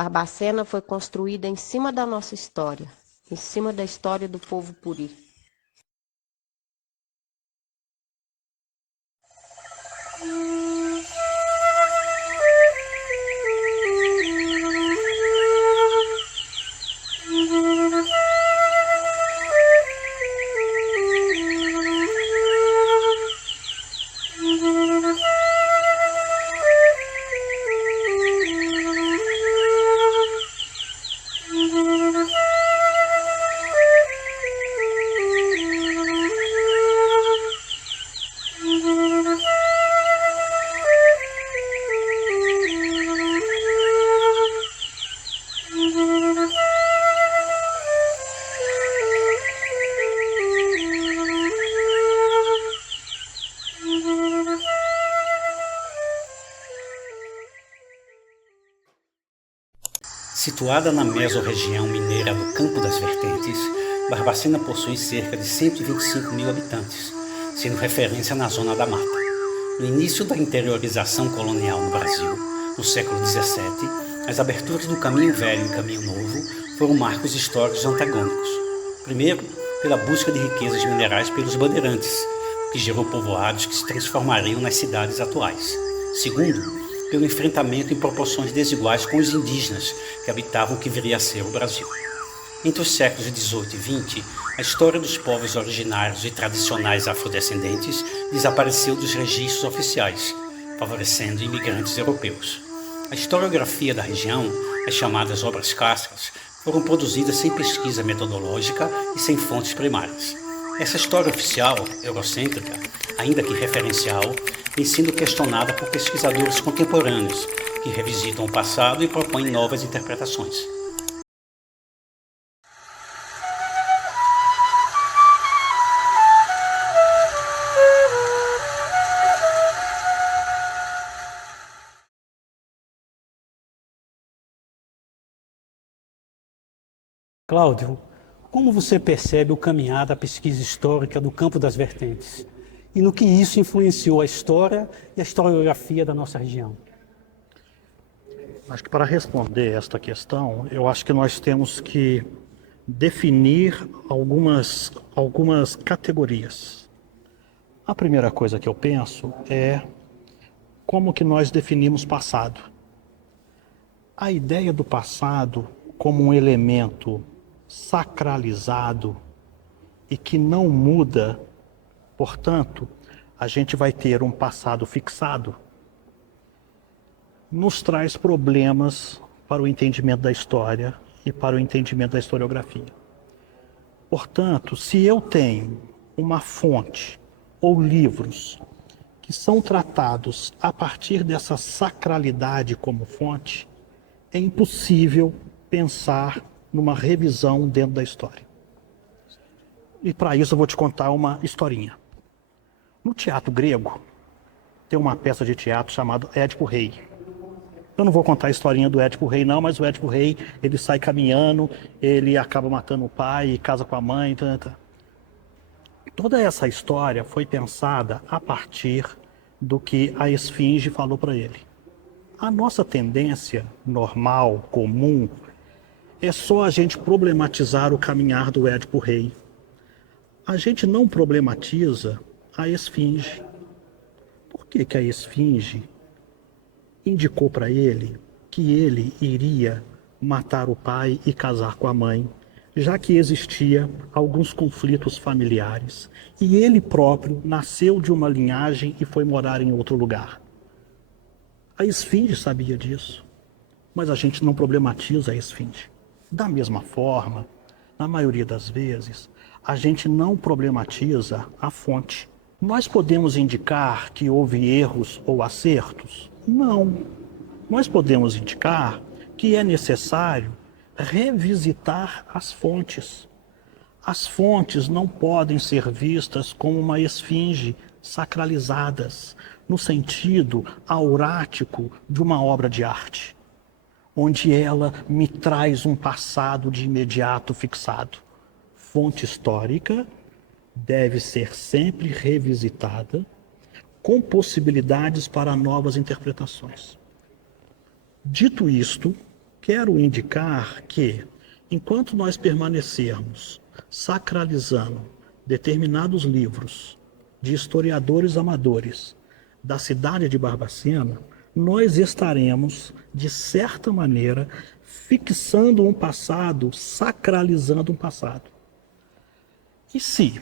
Barbacena foi construída em cima da nossa história, em cima da história do povo puri. Situada na mesorregião mineira do Campo das Vertentes, Barbacena possui cerca de 125 mil habitantes, sendo referência na Zona da Mata. No início da interiorização colonial no Brasil, no século XVII, as aberturas do Caminho Velho e Caminho Novo foram marcos históricos antagônicos. Primeiro, pela busca de riquezas minerais pelos bandeirantes, que gerou povoados que se transformariam nas cidades atuais. Segundo, pelo enfrentamento em proporções desiguais com os indígenas que habitavam o que viria a ser o Brasil. Entre os séculos XVIII e XX, a história dos povos originários e tradicionais afrodescendentes desapareceu dos registros oficiais, favorecendo imigrantes europeus. A historiografia da região, as chamadas obras castras, foram produzidas sem pesquisa metodológica e sem fontes primárias. Essa história oficial, eurocêntrica, ainda que referencial, tem sido questionada por pesquisadores contemporâneos, que revisitam o passado e propõem novas interpretações. Cláudio, como você percebe o caminhar da pesquisa histórica do Campo das Vertentes? E no que isso influenciou a história e a historiografia da nossa região? Acho que para responder esta questão, eu acho que nós temos que definir algumas categorias. A primeira coisa que eu penso é como que nós definimos passado. A ideia do passado como um elemento sacralizado e que não muda. Portanto, a gente vai ter um passado fixado, nos traz problemas para o entendimento da história e para o entendimento da historiografia. Portanto, se eu tenho uma fonte ou livros que são tratados a partir dessa sacralidade como fonte, é impossível pensar numa revisão dentro da história. E para isso eu vou te contar uma historinha. No teatro grego, tem uma peça de teatro chamada Édipo Rei. Eu não vou contar a historinha do Édipo Rei não, mas o Édipo Rei, ele sai caminhando, ele acaba matando o pai, casa com a mãe, Toda essa história foi pensada a partir do que a Esfinge falou para ele. A nossa tendência normal, comum, é só a gente problematizar o caminhar do Édipo Rei. A gente não problematiza a Esfinge. Por que a Esfinge indicou para ele que ele iria matar o pai e casar com a mãe, já que existia alguns conflitos familiares e ele próprio nasceu de uma linhagem e foi morar em outro lugar? A Esfinge sabia disso, mas a gente não problematiza a Esfinge. Da mesma forma, na maioria das vezes, a gente não problematiza a fonte. Nós podemos indicar que houve erros ou acertos? Não. Nós podemos indicar que é necessário revisitar as fontes. As fontes não podem ser vistas como uma esfinge sacralizadas, no sentido aurático de uma obra de arte, onde ela me traz um passado de imediato fixado. Fonte histórica deve ser sempre revisitada, com possibilidades para novas interpretações. Dito isto, quero indicar que, enquanto nós permanecermos sacralizando determinados livros de historiadores amadores da cidade de Barbacena, nós estaremos, de certa maneira, fixando um passado, sacralizando um passado. E se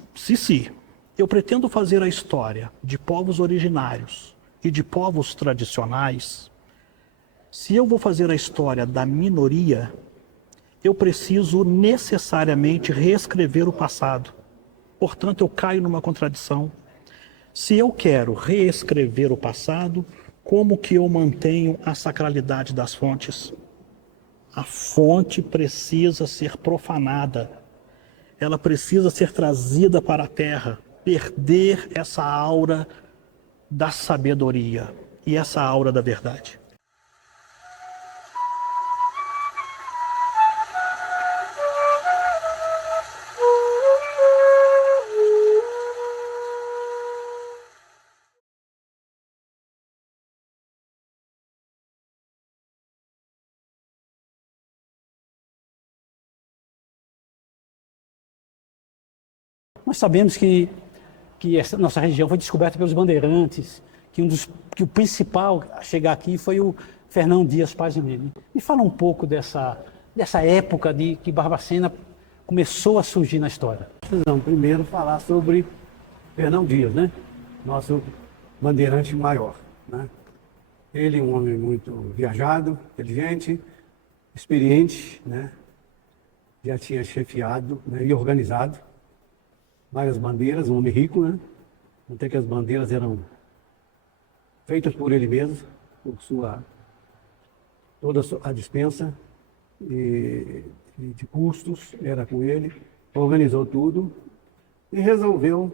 eu pretendo fazer a história de povos originários e de povos tradicionais, se eu vou fazer a história da minoria, eu preciso necessariamente reescrever o passado. Portanto, eu caio numa contradição. Se eu quero reescrever o passado, como que eu mantenho a sacralidade das fontes? A fonte precisa ser profanada. Ela precisa ser trazida para a terra, perder essa aura da sabedoria e essa aura da verdade. Nós sabemos que essa nossa região foi descoberta pelos bandeirantes, que o principal a chegar aqui foi o Fernão Dias Paz Leme. Me fala um pouco dessa época de que Barbacena começou a surgir na história. Precisamos primeiro falar sobre Fernão Dias, né? Nosso bandeirante maior, né? Ele é um homem muito viajado, inteligente, experiente, né? Já tinha chefiado, né, e organizado várias bandeiras, um homem rico, né? Até que as bandeiras eram feitas por ele mesmo, por toda a dispensa e de custos, era com ele, organizou tudo e resolveu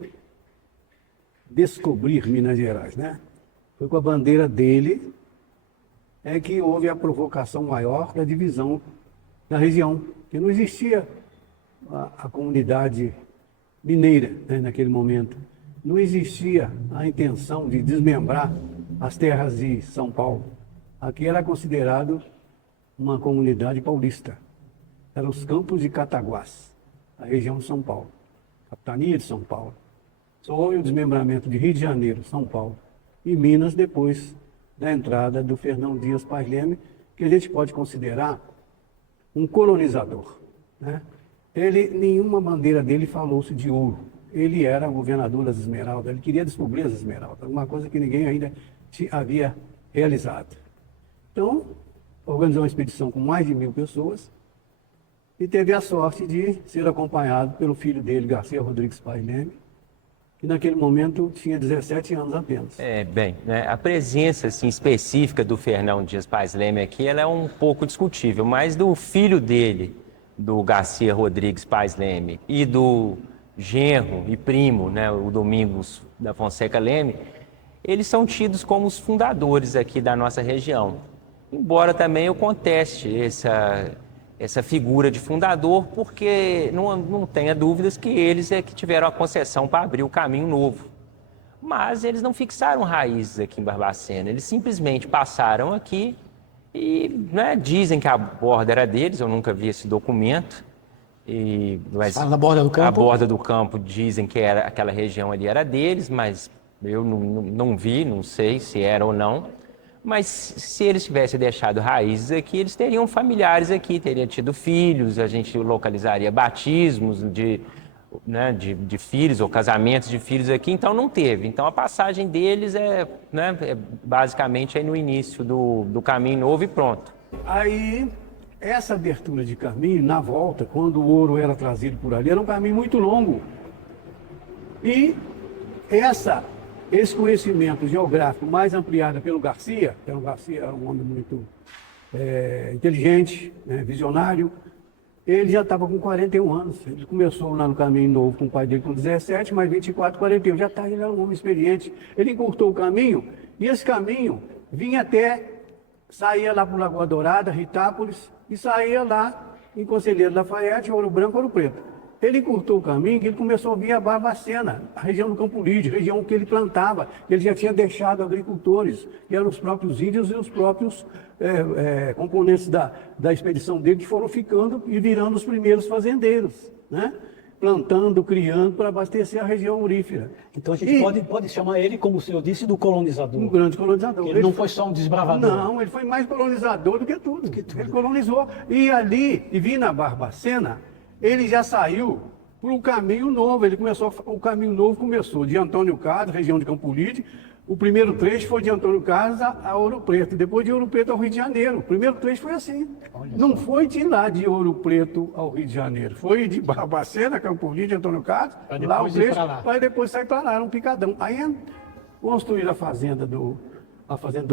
descobrir Minas Gerais, né? Foi com a bandeira dele que houve a provocação maior da divisão da região, que não existia a comunidade mineira, né, naquele momento. Não existia a intenção de desmembrar as terras de São Paulo. Aqui era considerado uma comunidade paulista. Eram os Campos de Cataguás, a região de São Paulo, capitania de São Paulo. Só houve o desmembramento de Rio de Janeiro, São Paulo e Minas depois da entrada do Fernão Dias Paz Leme, que a gente pode considerar um colonizador, né? Nenhuma bandeira dele falou-se de ouro. Ele era governador das Esmeraldas, ele queria descobrir as Esmeraldas, uma coisa que ninguém ainda havia realizado. Então, organizou uma expedição com mais de 1000 pessoas e teve a sorte de ser acompanhado pelo filho dele, Garcia Rodrigues Paz Leme, que naquele momento tinha 17 anos apenas. Bem, né, a presença assim, específica do Fernão Dias Paz Leme aqui, ela é um pouco discutível, mas do filho dele, do Garcia Rodrigues Paz Leme, e do genro e primo, né, o Domingos da Fonseca Leme, eles são tidos como os fundadores aqui da nossa região. Embora também eu conteste essa figura de fundador, porque não tenha dúvidas que eles é que tiveram a concessão para abrir o caminho novo. Mas eles não fixaram raízes aqui em Barbacena, eles simplesmente passaram aqui e, né, dizem que a borda era deles, eu nunca vi esse documento. Mas Fala da borda do campo? A borda do campo dizem que aquela região ali era deles, mas eu não vi, não sei se era ou não. Mas se eles tivessem deixado raízes aqui, eles teriam familiares aqui, teriam tido filhos, a gente localizaria batismos de filhos ou casamentos de filhos aqui, então não teve. Então a passagem deles é basicamente aí no início do caminho novo e pronto. Aí, essa abertura de caminho, na volta, quando o ouro era trazido por ali, era um caminho muito longo. E esse conhecimento geográfico mais ampliado pelo Garcia, que era um homem muito inteligente, né, visionário, ele já estava com 41 anos. Ele começou lá no caminho novo com o pai dele com 17, mais 24, 41. Ele era um homem experiente. Ele encurtou o caminho e esse caminho saía lá para o Lagoa Dourada, Ritápolis, e saía lá em Conselheiro Lafayette, Ouro Branco, Ouro Preto. ele encurtou o caminho que ele começou a vir a Barbacena, a região do Campo Lídio, região que ele plantava, que ele já tinha deixado agricultores, que eram os próprios índios e os próprios componentes da expedição dele, que foram ficando e virando os primeiros fazendeiros, né? Plantando, criando para abastecer a região aurífera. Então a gente pode chamar ele, como o senhor disse, do colonizador. Um grande colonizador. Ele não foi só um desbravador. Não, ele foi mais colonizador do que tudo. Ele colonizou. E ali, e vindo na Barbacena, ele já saiu por um caminho novo. O caminho novo começou de Antônio Carlos, região de Campo Lídio. O primeiro trecho foi de Antônio Carlos a Ouro Preto, depois de Ouro Preto ao Rio de Janeiro. O primeiro trecho foi assim. Não foi de lá de Ouro Preto ao Rio de Janeiro. Foi de Barbacena, Campo Lídio, Antônio Carlos, lá o trecho, para depois sair para lá, era um picadão. Aí construíram a fazenda do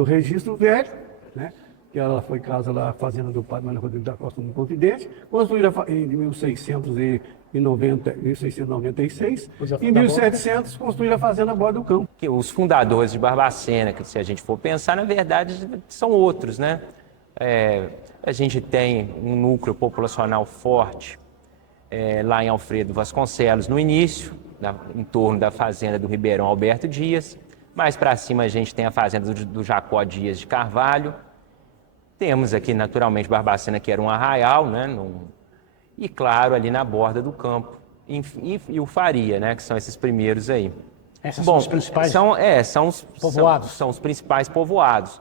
Registro Velho, né? Que ela foi casa lá, a fazenda do padre Manuel Rodrigues da Costa no Continente, construída em 1696, em 1700 construíram a fazenda Borda do Campo. Os fundadores de Barbacena, que se a gente for pensar, na verdade, são outros, né? A gente tem um núcleo populacional forte lá em Alfredo Vasconcelos, no início, em torno da fazenda do Ribeirão Alberto Dias. Mais para cima a gente tem a fazenda do Jacó Dias de Carvalho. Temos aqui, naturalmente, Barbacena, que era um arraial, né? E, claro, ali na borda do campo. E o Faria, né? Que são esses primeiros aí. Esses são os principais povoados. São os principais povoados.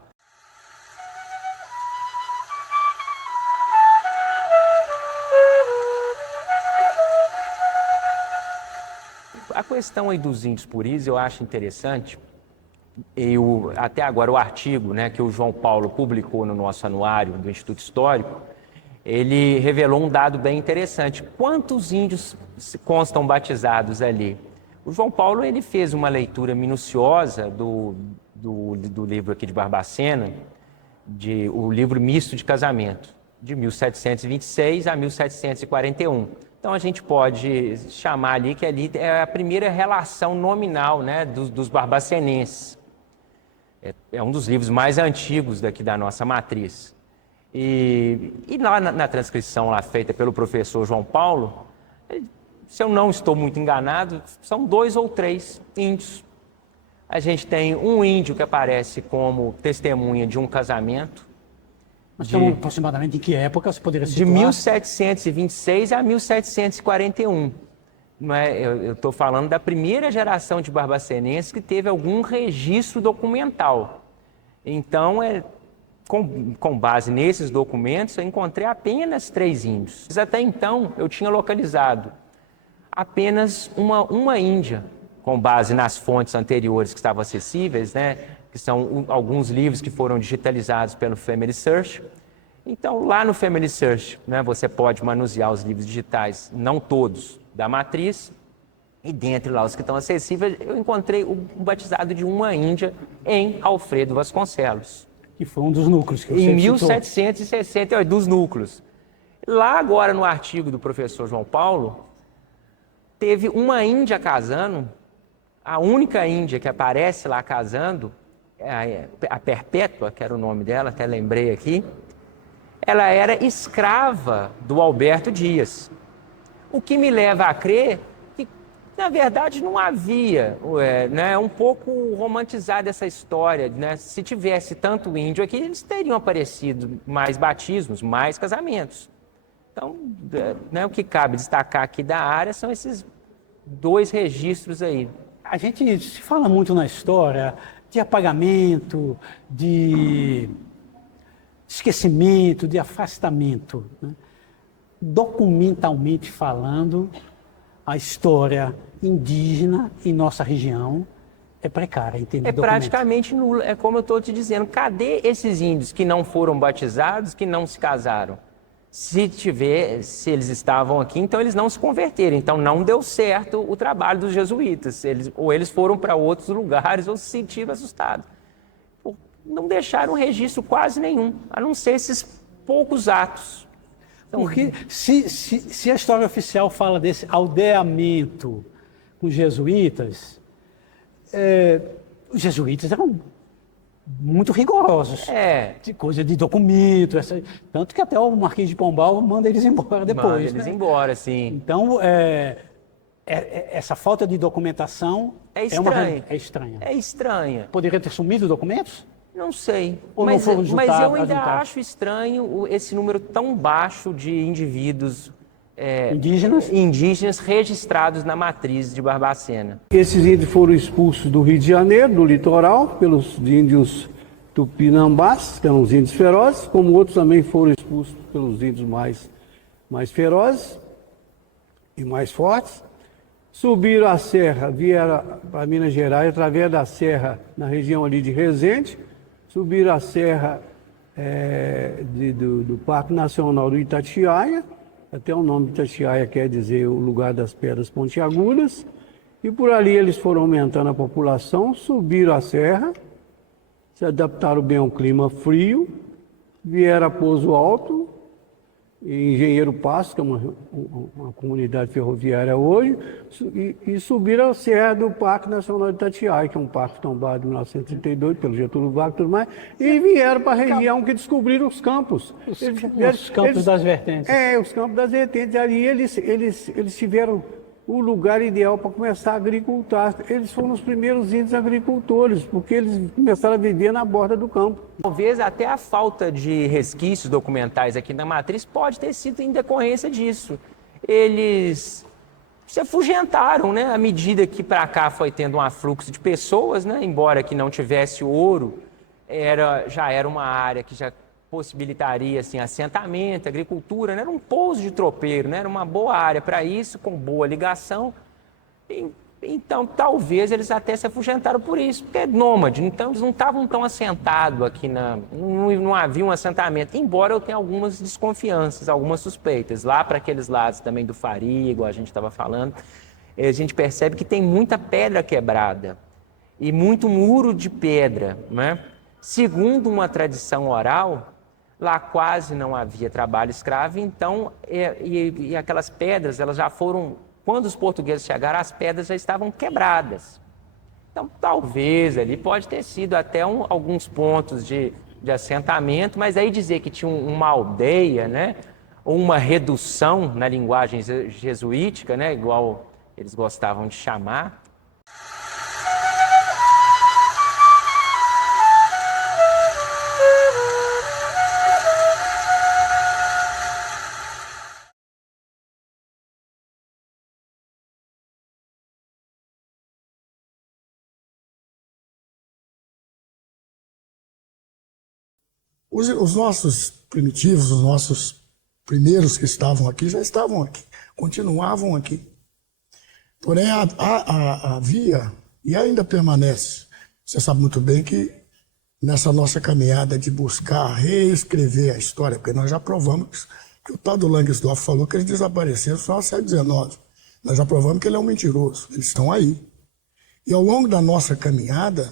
A questão aí dos índios puris eu acho interessante. Até agora o artigo, né, que o João Paulo publicou no nosso anuário do Instituto Histórico, ele revelou um dado bem interessante. Quantos índios constam batizados ali? O João Paulo ele fez uma leitura minuciosa do livro aqui de Barbacena, o livro misto de casamento, de 1726 a 1741. Então a gente pode chamar ali que ali é a primeira relação nominal, né, dos barbacenenses. É um dos livros mais antigos daqui da nossa matriz. E lá na transcrição lá feita pelo professor João Paulo, se eu não estou muito enganado, são 2 ou 3 índios. A gente tem um índio que aparece como testemunha de um casamento. Nós estamos aproximadamente em que época você poderia situar? De 1726 a 1741. Eu estou falando da primeira geração de barbacenenses que teve algum registro documental. Então, com base nesses documentos, eu encontrei apenas 3 índios. Mas até então, eu tinha localizado apenas uma índia, com base nas fontes anteriores que estavam acessíveis, né? Que são alguns livros que foram digitalizados pelo Family Search. Então, lá no Family Search, né, você pode manusear os livros digitais, não todos, da matriz, e dentre lá os que estão acessíveis, eu encontrei o batizado de uma índia em Alfredo Vasconcelos. Que foi um dos núcleos que você Em 1768, dos núcleos. Lá agora, no artigo do professor João Paulo, teve uma índia casando, a única índia que aparece lá casando, a Perpétua, que era o nome dela, até lembrei aqui, ela era escrava do Alberto Dias. O que me leva a crer que, na verdade, não havia, né, um pouco romantizada essa história, né? Se tivesse tanto índio aqui, eles teriam aparecido mais batismos, mais casamentos. Então, né, o que cabe destacar aqui da área são esses 2 registros aí. A gente se fala muito na história de apagamento, de esquecimento, de afastamento, né? Documentalmente falando, a história indígena em nossa região é precária, entendeu? É praticamente nula, é como eu estou te dizendo. Cadê esses índios que não foram batizados, que não se casaram? Se eles estavam aqui, então eles não se converteram. Então não deu certo o trabalho dos jesuítas. Ou eles foram para outros lugares ou se sentiram assustados. Não deixaram registro quase nenhum, a não ser esses poucos atos. Então, porque se a história oficial fala desse aldeamento com os jesuítas eram muito rigorosos. De coisa de documento, tanto que até o Marquês de Pombal manda eles embora depois. Manda eles embora, sim. Então, essa falta de documentação é estranha. É estranha. É estranha. Poderia ter sumido documentos? Não sei. Ou mas, não foram mas eu ainda juntados? acho estranho esse número tão baixo de indivíduos indígenas registrados na matriz de Barbacena. Esses índios foram expulsos do Rio de Janeiro, do litoral, pelos índios tupinambás, que eram os índios ferozes, como outros também foram expulsos pelos índios mais ferozes e mais fortes. Subiram a serra, vieram para Minas Gerais através da serra na região ali de Resende, subiram a serra do Parque Nacional do Itatiaia, até o nome Itatiaia quer dizer o lugar das pedras pontiagudas, e por ali eles foram aumentando a população, subiram a serra, se adaptaram bem ao clima frio, vieram a Pouso Alto, em Engenheiro Passo, que é uma comunidade ferroviária hoje, e subiram a serra do Parque Nacional de Itatiaia, que é um parque tombado em 1932 pelo Getúlio Vargas e tudo mais, e vieram para a região que descobriram os campos. Os campos das vertentes. Os campos das vertentes. Ali eles tiveram o lugar ideal para começar a agricultar. Eles foram os primeiros índios agricultores, porque eles começaram a viver na borda do campo. Talvez até a falta de resquícios documentais aqui na matriz pode ter sido em decorrência disso. Eles se afugentaram, né? À medida que para cá foi tendo um afluxo de pessoas, né? Embora que não tivesse ouro, já era uma área que já possibilitaria assim, assentamento, agricultura, né? Era um pouso de tropeiro, né? Era uma boa área para isso, com boa ligação. Então, talvez eles até se afugentaram por isso, porque é nômade, então eles não estavam tão assentados aqui, não havia um assentamento, embora eu tenha algumas desconfianças, algumas suspeitas. Lá para aqueles lados também do Faria, igual a gente estava falando, a gente percebe que tem muita pedra quebrada e muito muro de pedra, né? Segundo uma tradição oral, lá quase não havia trabalho escravo, então, e aquelas pedras, elas já foram, quando os portugueses chegaram, as pedras já estavam quebradas. Então, talvez ali pode ter sido até alguns pontos de assentamento, mas aí dizer que tinha uma aldeia, né, ou uma redução na linguagem jesuítica, né, igual eles gostavam de chamar. Os nossos primitivos, os nossos primeiros que estavam aqui, já estavam aqui, continuavam aqui. Porém, havia, e ainda permanece, você sabe muito bem que nessa nossa caminhada de buscar reescrever a história, porque nós já provamos que o tal do Langsdorff falou que eles desapareceram só no século XIX. Nós já provamos que ele é um mentiroso, eles estão aí. E ao longo da nossa caminhada,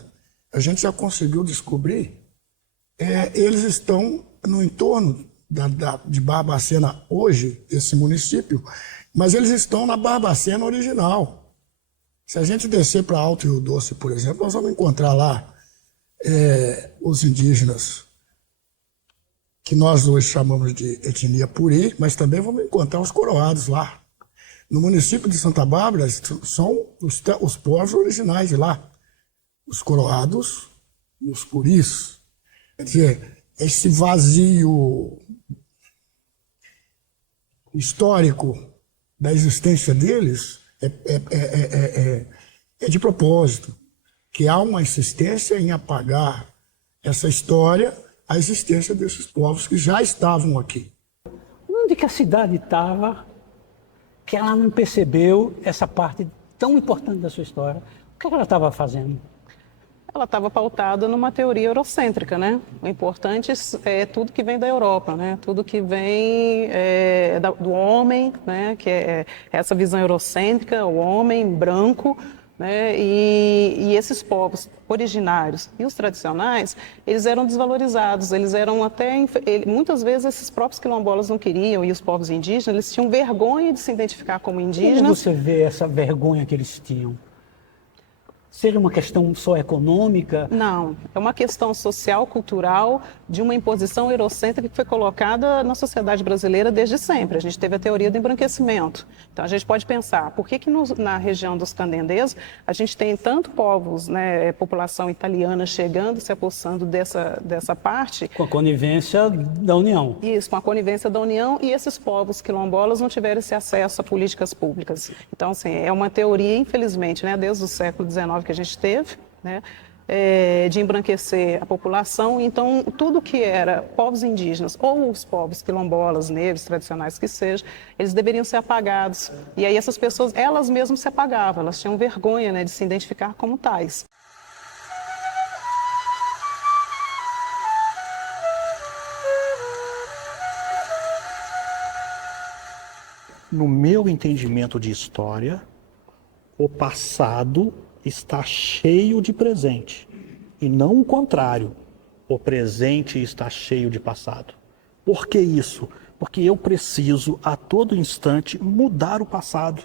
a gente já conseguiu descobrir eles estão no entorno de Barbacena hoje, esse município, mas eles estão na Barbacena original. Se a gente descer para Alto Rio Doce, por exemplo, nós vamos encontrar lá os indígenas, que nós hoje chamamos de etnia Puri, mas também vamos encontrar os coroados lá. No município de Santa Bárbara são os povos originais de lá, os coroados e os puris. Quer dizer, esse vazio histórico da existência deles é de propósito, que há uma insistência em apagar essa história, a existência desses povos que já estavam aqui. Onde que a cidade estava que ela não percebeu essa parte tão importante da sua história? O que ela estava fazendo? Ela estava pautada numa teoria eurocêntrica, né? O importante é tudo que vem da Europa, né? Tudo que vem do homem, né? Que é essa visão eurocêntrica, o homem branco, né? E esses povos originários e os tradicionais, eles eram desvalorizados, eles eram muitas vezes esses próprios quilombolas não queriam, e os povos indígenas, eles tinham vergonha de se identificar como indígenas. Como você vê essa vergonha que eles tinham? Seria uma questão só econômica? Não, é uma questão social, cultural, de uma imposição eurocêntrica que foi colocada na sociedade brasileira desde sempre. A gente teve a teoria do embranquecimento. Então, a gente pode pensar, por que na região dos candendês a gente tem tanto povos, né, população italiana chegando, se apossando dessa parte? Com a conivência da União. Isso, com a conivência da União, e esses povos quilombolas não tiveram esse acesso a políticas públicas. Então, assim, é uma teoria, infelizmente, né, desde o século XIX que a gente teve, né, de embranquecer a população. Então, tudo que era povos indígenas ou os povos quilombolas, negros, tradicionais que sejam, eles deveriam ser apagados. E aí essas pessoas, elas mesmas se apagavam, elas tinham vergonha, né, de se identificar como tais. No meu entendimento de história, o passado está cheio de presente, e não o contrário. O presente está cheio de passado. Por que isso? Porque eu preciso, a todo instante, mudar o passado.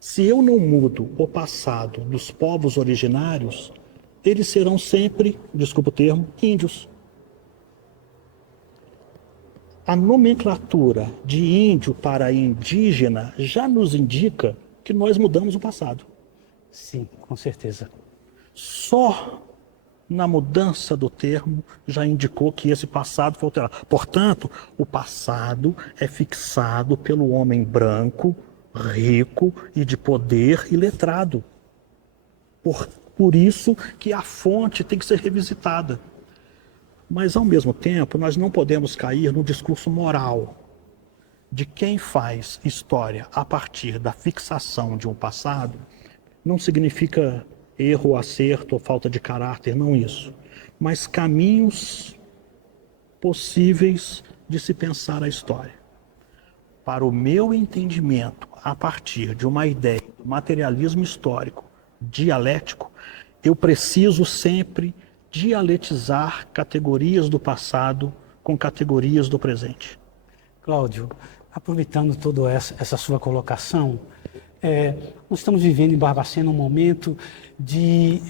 Se eu não mudo o passado dos povos originários, eles serão sempre, desculpa o termo, índios. A nomenclatura de índio para indígena já nos indica que nós mudamos o passado. Sim, com certeza. Só na mudança do termo já indicou que esse passado foi alterado. Portanto, o passado é fixado pelo homem branco, rico e de poder e letrado. Por isso que a fonte tem que ser revisitada. Mas, ao mesmo tempo, nós não podemos cair no discurso moral de quem faz história a partir da fixação de um passado. Não significa erro, acerto ou falta de caráter, não isso. Mas caminhos possíveis de se pensar a história. Para o meu entendimento, a partir de uma ideia do materialismo histórico dialético, eu preciso sempre dialetizar categorias do passado com categorias do presente. Cláudio, aproveitando toda essa sua colocação, nós estamos vivendo em Barbacena um momento de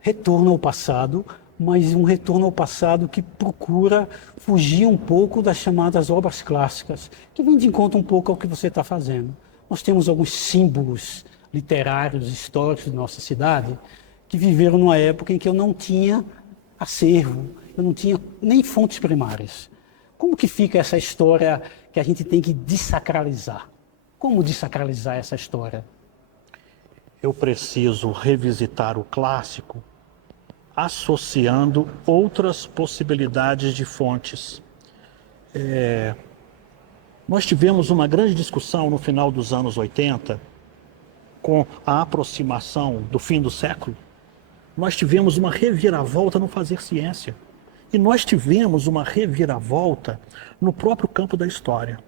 retorno ao passado, mas um retorno ao passado que procura fugir um pouco das chamadas obras clássicas, que vem de encontro um pouco ao que você está fazendo. Nós temos alguns símbolos literários, históricos da nossa cidade, que viveram numa época em que eu não tinha acervo, eu não tinha nem fontes primárias. Como que fica essa história que a gente tem que dessacralizar? Como dessacralizar essa história? Eu preciso revisitar o clássico associando outras possibilidades de fontes. Nós tivemos uma grande discussão no final dos anos 80, com a aproximação do fim do século. Nós tivemos uma reviravolta no fazer ciência. E nós tivemos uma reviravolta no próprio campo da história.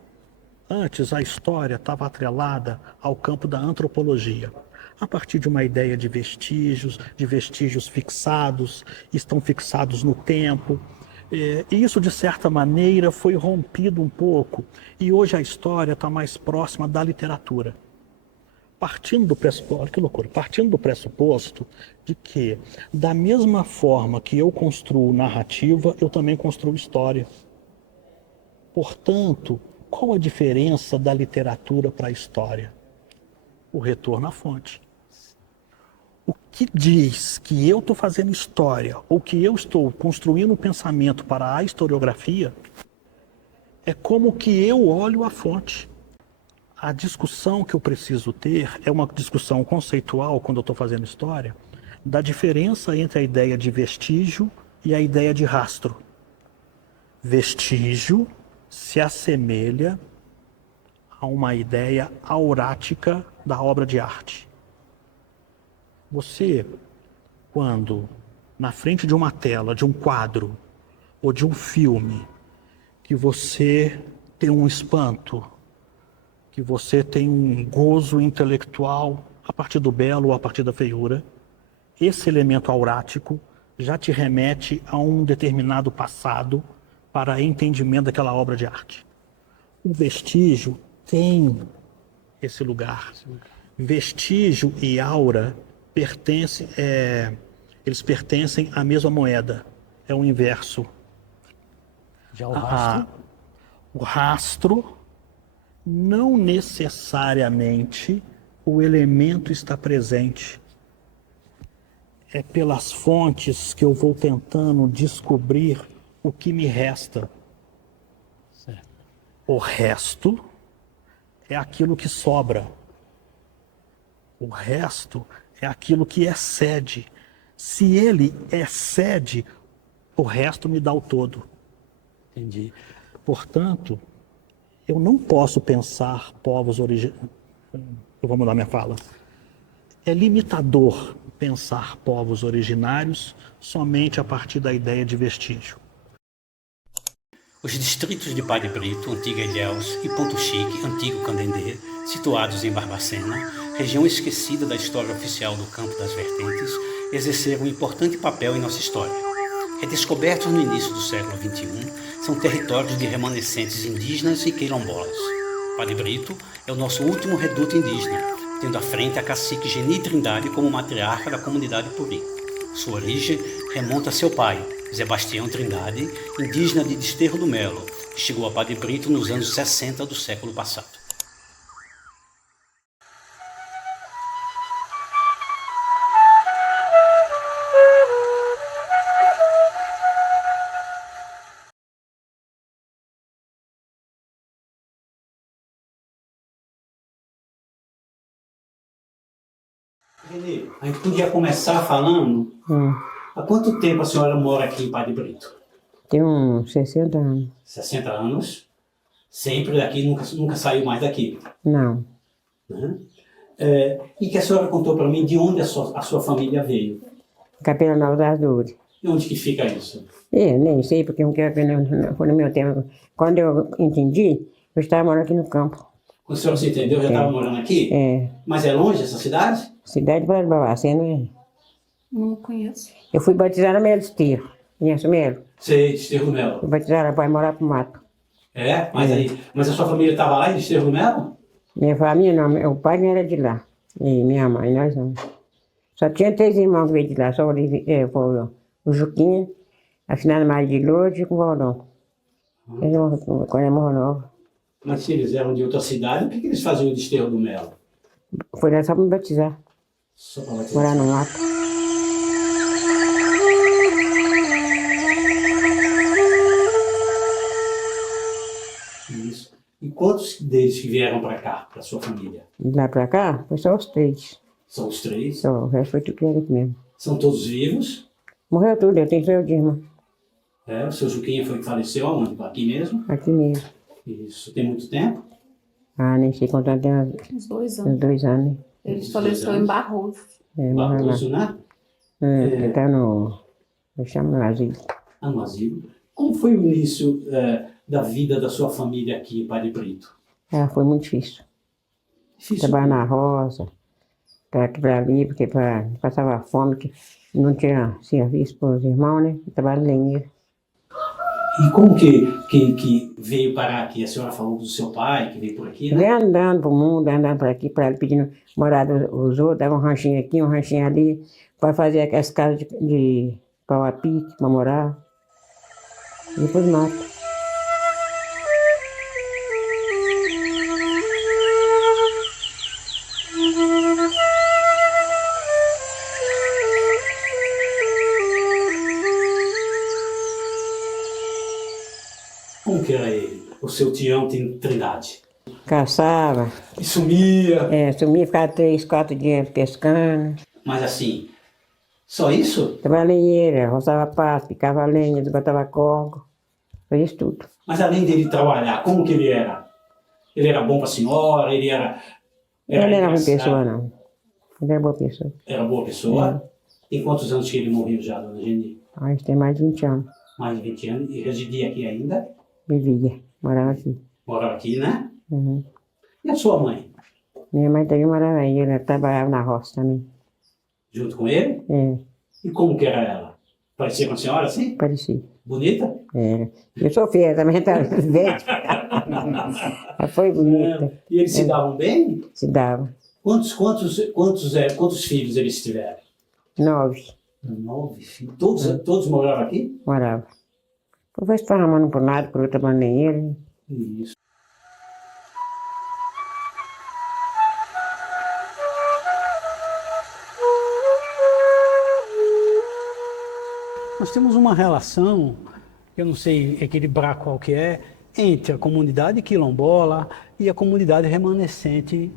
Antes, a história estava atrelada ao campo da antropologia, a partir de uma ideia de vestígios fixados, estão fixados no tempo. E isso, de certa maneira, foi rompido um pouco. E hoje a história está mais próxima da literatura. Partindo do pressuposto, olha que loucura, partindo do pressuposto de que, da mesma forma que eu construo narrativa, eu também construo história. Portanto, qual a diferença da literatura para a história? O retorno à fonte. O que diz que eu estou fazendo história ou que eu estou construindo um pensamento para a historiografia é como que eu olho a fonte. A discussão que eu preciso ter é uma discussão conceitual, quando eu estou fazendo história, da diferença entre a ideia de vestígio e a ideia de rastro. Vestígio se assemelha a uma ideia aurática da obra de arte. Você, quando na frente de uma tela, de um quadro ou de um filme, que você tem um espanto, que você tem um gozo intelectual a partir do belo ou a partir da feiura, esse elemento aurático já te remete a um determinado passado para entendimento daquela obra de arte. O vestígio tem esse lugar. Vestígio e aura eles pertencem à mesma moeda. É o inverso. Já o rastro. O rastro, não necessariamente o elemento está presente. É pelas fontes que eu vou tentando descobrir o que me resta. Certo. O resto é aquilo que sobra. O resto é aquilo que excede. Se ele excede, o resto me dá o todo. Entendi. Portanto, eu não posso pensar povos originários. Eu vou mudar minha fala. É limitador pensar povos originários somente a partir da ideia de vestígio. Os distritos de Padre Brito, Antiga Ilhéus e Ponto Chique, Antigo Candendê, situados em Barbacena, região esquecida da história oficial do Campo das Vertentes, exerceram um importante papel em nossa história. Redescobertos no início do século XXI, são territórios de remanescentes indígenas e quilombolas. Padre Brito é o nosso último reduto indígena, tendo à frente a cacique Geni Trindade como matriarca da comunidade Puri. Sua origem remonta a seu pai, Sebastião Trindade, indígena de Desterro do Melo, que chegou a Padre Brito nos anos 60 do século passado. Geni, a gente podia começar falando há quanto tempo a senhora mora aqui em Padre Brito? Tem uns 60 anos. 60 anos, sempre daqui, nunca saiu mais daqui. Não. Né? E que a senhora contou para mim de onde a sua família veio. Capela Nova das Dores. E onde que fica isso? Eu nem sei, porque foi no meu tempo. Quando eu entendi, eu estava morando aqui no campo. Quando a senhora se entendeu, já estava morando aqui? É. Mas é longe essa cidade? Cidade de Barbacena, é? Não conheço. Eu fui batizada Melo Desterro. Conhece o Melo? Sei, Desterro do Melo. Fui batizada, vai morar pro mato. É? Mas a sua família estava lá em Desterro do Melo? Minha família não, meu pai não era de lá. E minha mãe, nós não. Só tinha 3 irmãos que veio de lá, só o Juquinha, a Finada Maria de Lourdes e com o Valdão. Quando é Morro Nova. Mas se eles eram de outra cidade, por que eles faziam o Desterro do Melo? Foi lá só para me batizar. Só para batizar. Morar no mato. Isso. E quantos deles que vieram para cá, para sua família? De lá para cá, foi só os 3. São os 3? Só, o resto foi tudo que era aqui mesmo. São todos vivos? Morreu tudo, eu tenho 3 irmãos. É, o seu Juquinha foi que faleceu aonde? Aqui mesmo? Aqui mesmo. Isso. Tem muito tempo? Ah, nem sei contar, tem Uns 2 uns anos. 2 anos. Ele Uns faleceu 2 em anos. Barroso. É, morreu lá. Barroso, né? Ele tá no... Eu chamo no asilo. Ah, no asilo. Como foi o início da vida da sua família aqui em Padre Brito? Foi muito difícil. Difícil. Trabalhar na roça, para aqui para ali, porque passava fome, que não tinha serviço para os irmãos, né? Trabalho lenheiro. E como que veio parar aqui? A senhora falou do seu pai, que veio por aqui, né? Vem andando pro mundo, andando por aqui, para ali, pedindo morada os outros, dava um ranchinho aqui, um ranchinho ali, para fazer aquelas casas de pau a pique, para morar. E depois mata. Como que era ele? O seu Tião Trindade? Caçava, E sumia. sumia, ficava 3, 4 dias pescando. Mas assim, só isso? Trabalheira, roçava pasto, picava lenha, desbotava corgo, fazia isso tudo. Mas além dele trabalhar, como que ele era? Ele era bom para a senhora? Ele era Ele não era boa engraçado? pessoa, não. Ele era boa pessoa. Era boa pessoa? Tem quantos anos que ele morreu já, dona Geni? A gente tem mais de 20 anos. Mais de 20 anos. E residia aqui ainda? Vivia, morava aqui. Morava aqui, né? Uhum. E a sua mãe? Minha mãe também morava aí, ela trabalhava na roça também. Junto com ele? É, E como que era ela? Parecia com a senhora assim? parecia. Bonita? Era. Eu sou feia também, tá velha. Ela foi bonita, E eles se davam bem? se dava. Quantos filhos eles tiveram? 9. 9 filhos. Todos moravam aqui? Morava. Depois esparramando por um lado, por outro maneira. Isso. Nós temos uma relação, eu não sei equilibrar qual que é, entre a comunidade quilombola e a comunidade remanescente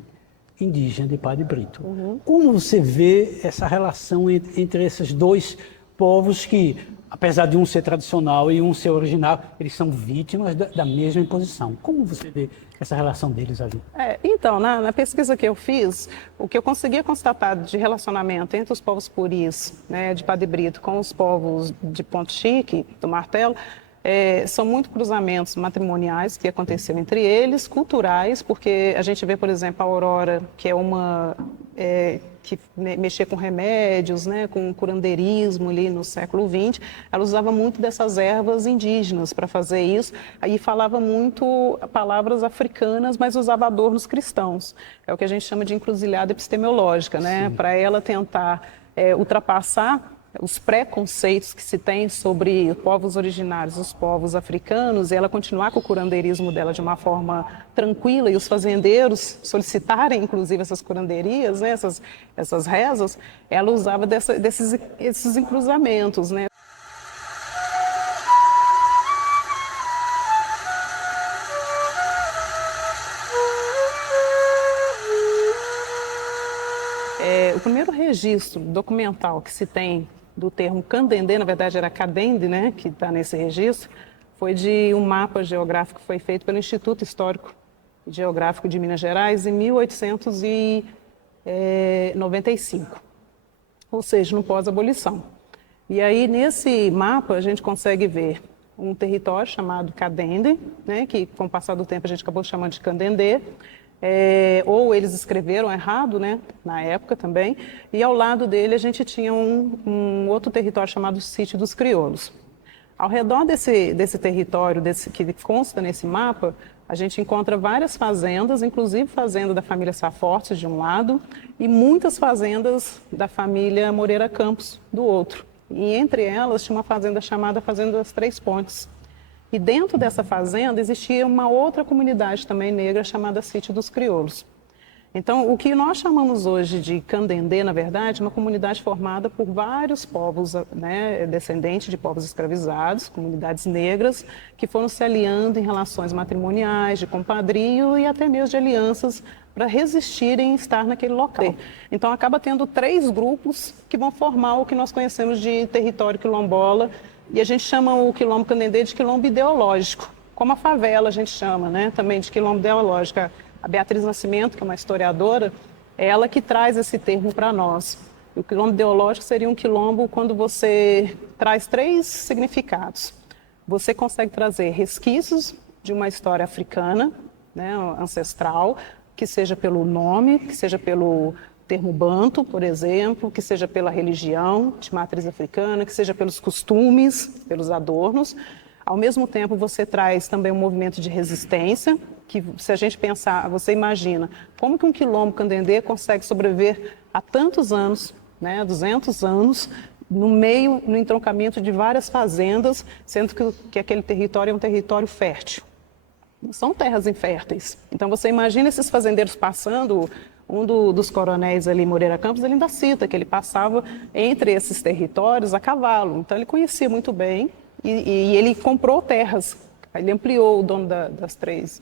indígena de Padre Brito. Como você vê essa relação entre esses dois povos que, apesar de um ser tradicional e um ser original, eles são vítimas da mesma imposição? Como você vê essa relação deles ali? Então, na pesquisa que eu fiz, o que eu conseguia constatar de relacionamento entre os povos puris, né, de Padre Brito, com os povos de Ponto Chique, do Martelo, são muito cruzamentos matrimoniais que aconteceram entre eles, culturais, porque a gente vê, por exemplo, a Aurora, que é uma que mexia com remédios, né, com curandeirismo ali no século XX, ela usava muito dessas ervas indígenas para fazer isso, aí falava muito palavras africanas, mas usava adornos cristãos. É o que a gente chama de encruzilhada epistemológica, né, para ela tentar ultrapassar os preconceitos que se tem sobre povos originários, os povos africanos, e ela continuar com o curandeirismo dela de uma forma tranquila e os fazendeiros solicitarem, inclusive, essas curandeirias, né, essas rezas, ela usava desses encruzamentos, né? O primeiro registro documental que se tem do termo Candendê, na verdade era Cadende, né, que está nesse registro, foi de um mapa geográfico que foi feito pelo Instituto Histórico e Geográfico de Minas Gerais em 1895, ou seja, no pós-abolição. E aí, nesse mapa, a gente consegue ver um território chamado Cadende, né, que com o passar do tempo a gente acabou chamando de Candendê, ou eles escreveram errado, né, na época também, e ao lado dele a gente tinha um outro território chamado Sítio dos Crioulos. Ao redor desse território que consta nesse mapa, a gente encontra várias fazendas, inclusive fazenda da família Safortes de um lado e muitas fazendas da família Moreira Campos do outro. E entre elas tinha uma fazenda chamada Fazenda das Três Pontes. E dentro dessa fazenda existia uma outra comunidade também negra chamada Sítio dos Crioulos. Então, o que nós chamamos hoje de Candendê, na verdade, é uma comunidade formada por vários povos, né, descendentes de povos escravizados, comunidades negras, que foram se aliando em relações matrimoniais, de compadrio e até mesmo de alianças para resistirem a estar naquele local. Então, acaba tendo 3 grupos que vão formar o que nós conhecemos de território quilombola, e a gente chama o quilombo Candendê de quilombo ideológico, como a favela a gente chama, né, também de quilombo ideológico. A Beatriz Nascimento, que é uma historiadora, é ela que traz esse termo para nós. O quilombo ideológico seria um quilombo quando você traz 3 significados. Você consegue trazer resquícios de uma história africana, né, ancestral, que seja pelo nome, que seja pelo termo banto, por exemplo, que seja pela religião de matriz africana, que seja pelos costumes, pelos adornos. Ao mesmo tempo, você traz também um movimento de resistência, que se a gente pensar, você imagina, como que um quilombo Candendê consegue sobreviver há tantos anos, né, 200 anos, no meio, no entroncamento de várias fazendas, sendo que aquele território é um território fértil. Não são terras inférteis. Então, você imagina esses fazendeiros passando. Dos coronéis ali, Moreira Campos, ele ainda cita que ele passava entre esses territórios a cavalo. Então, ele conhecia muito bem e ele comprou terras. Ele ampliou, o dono das três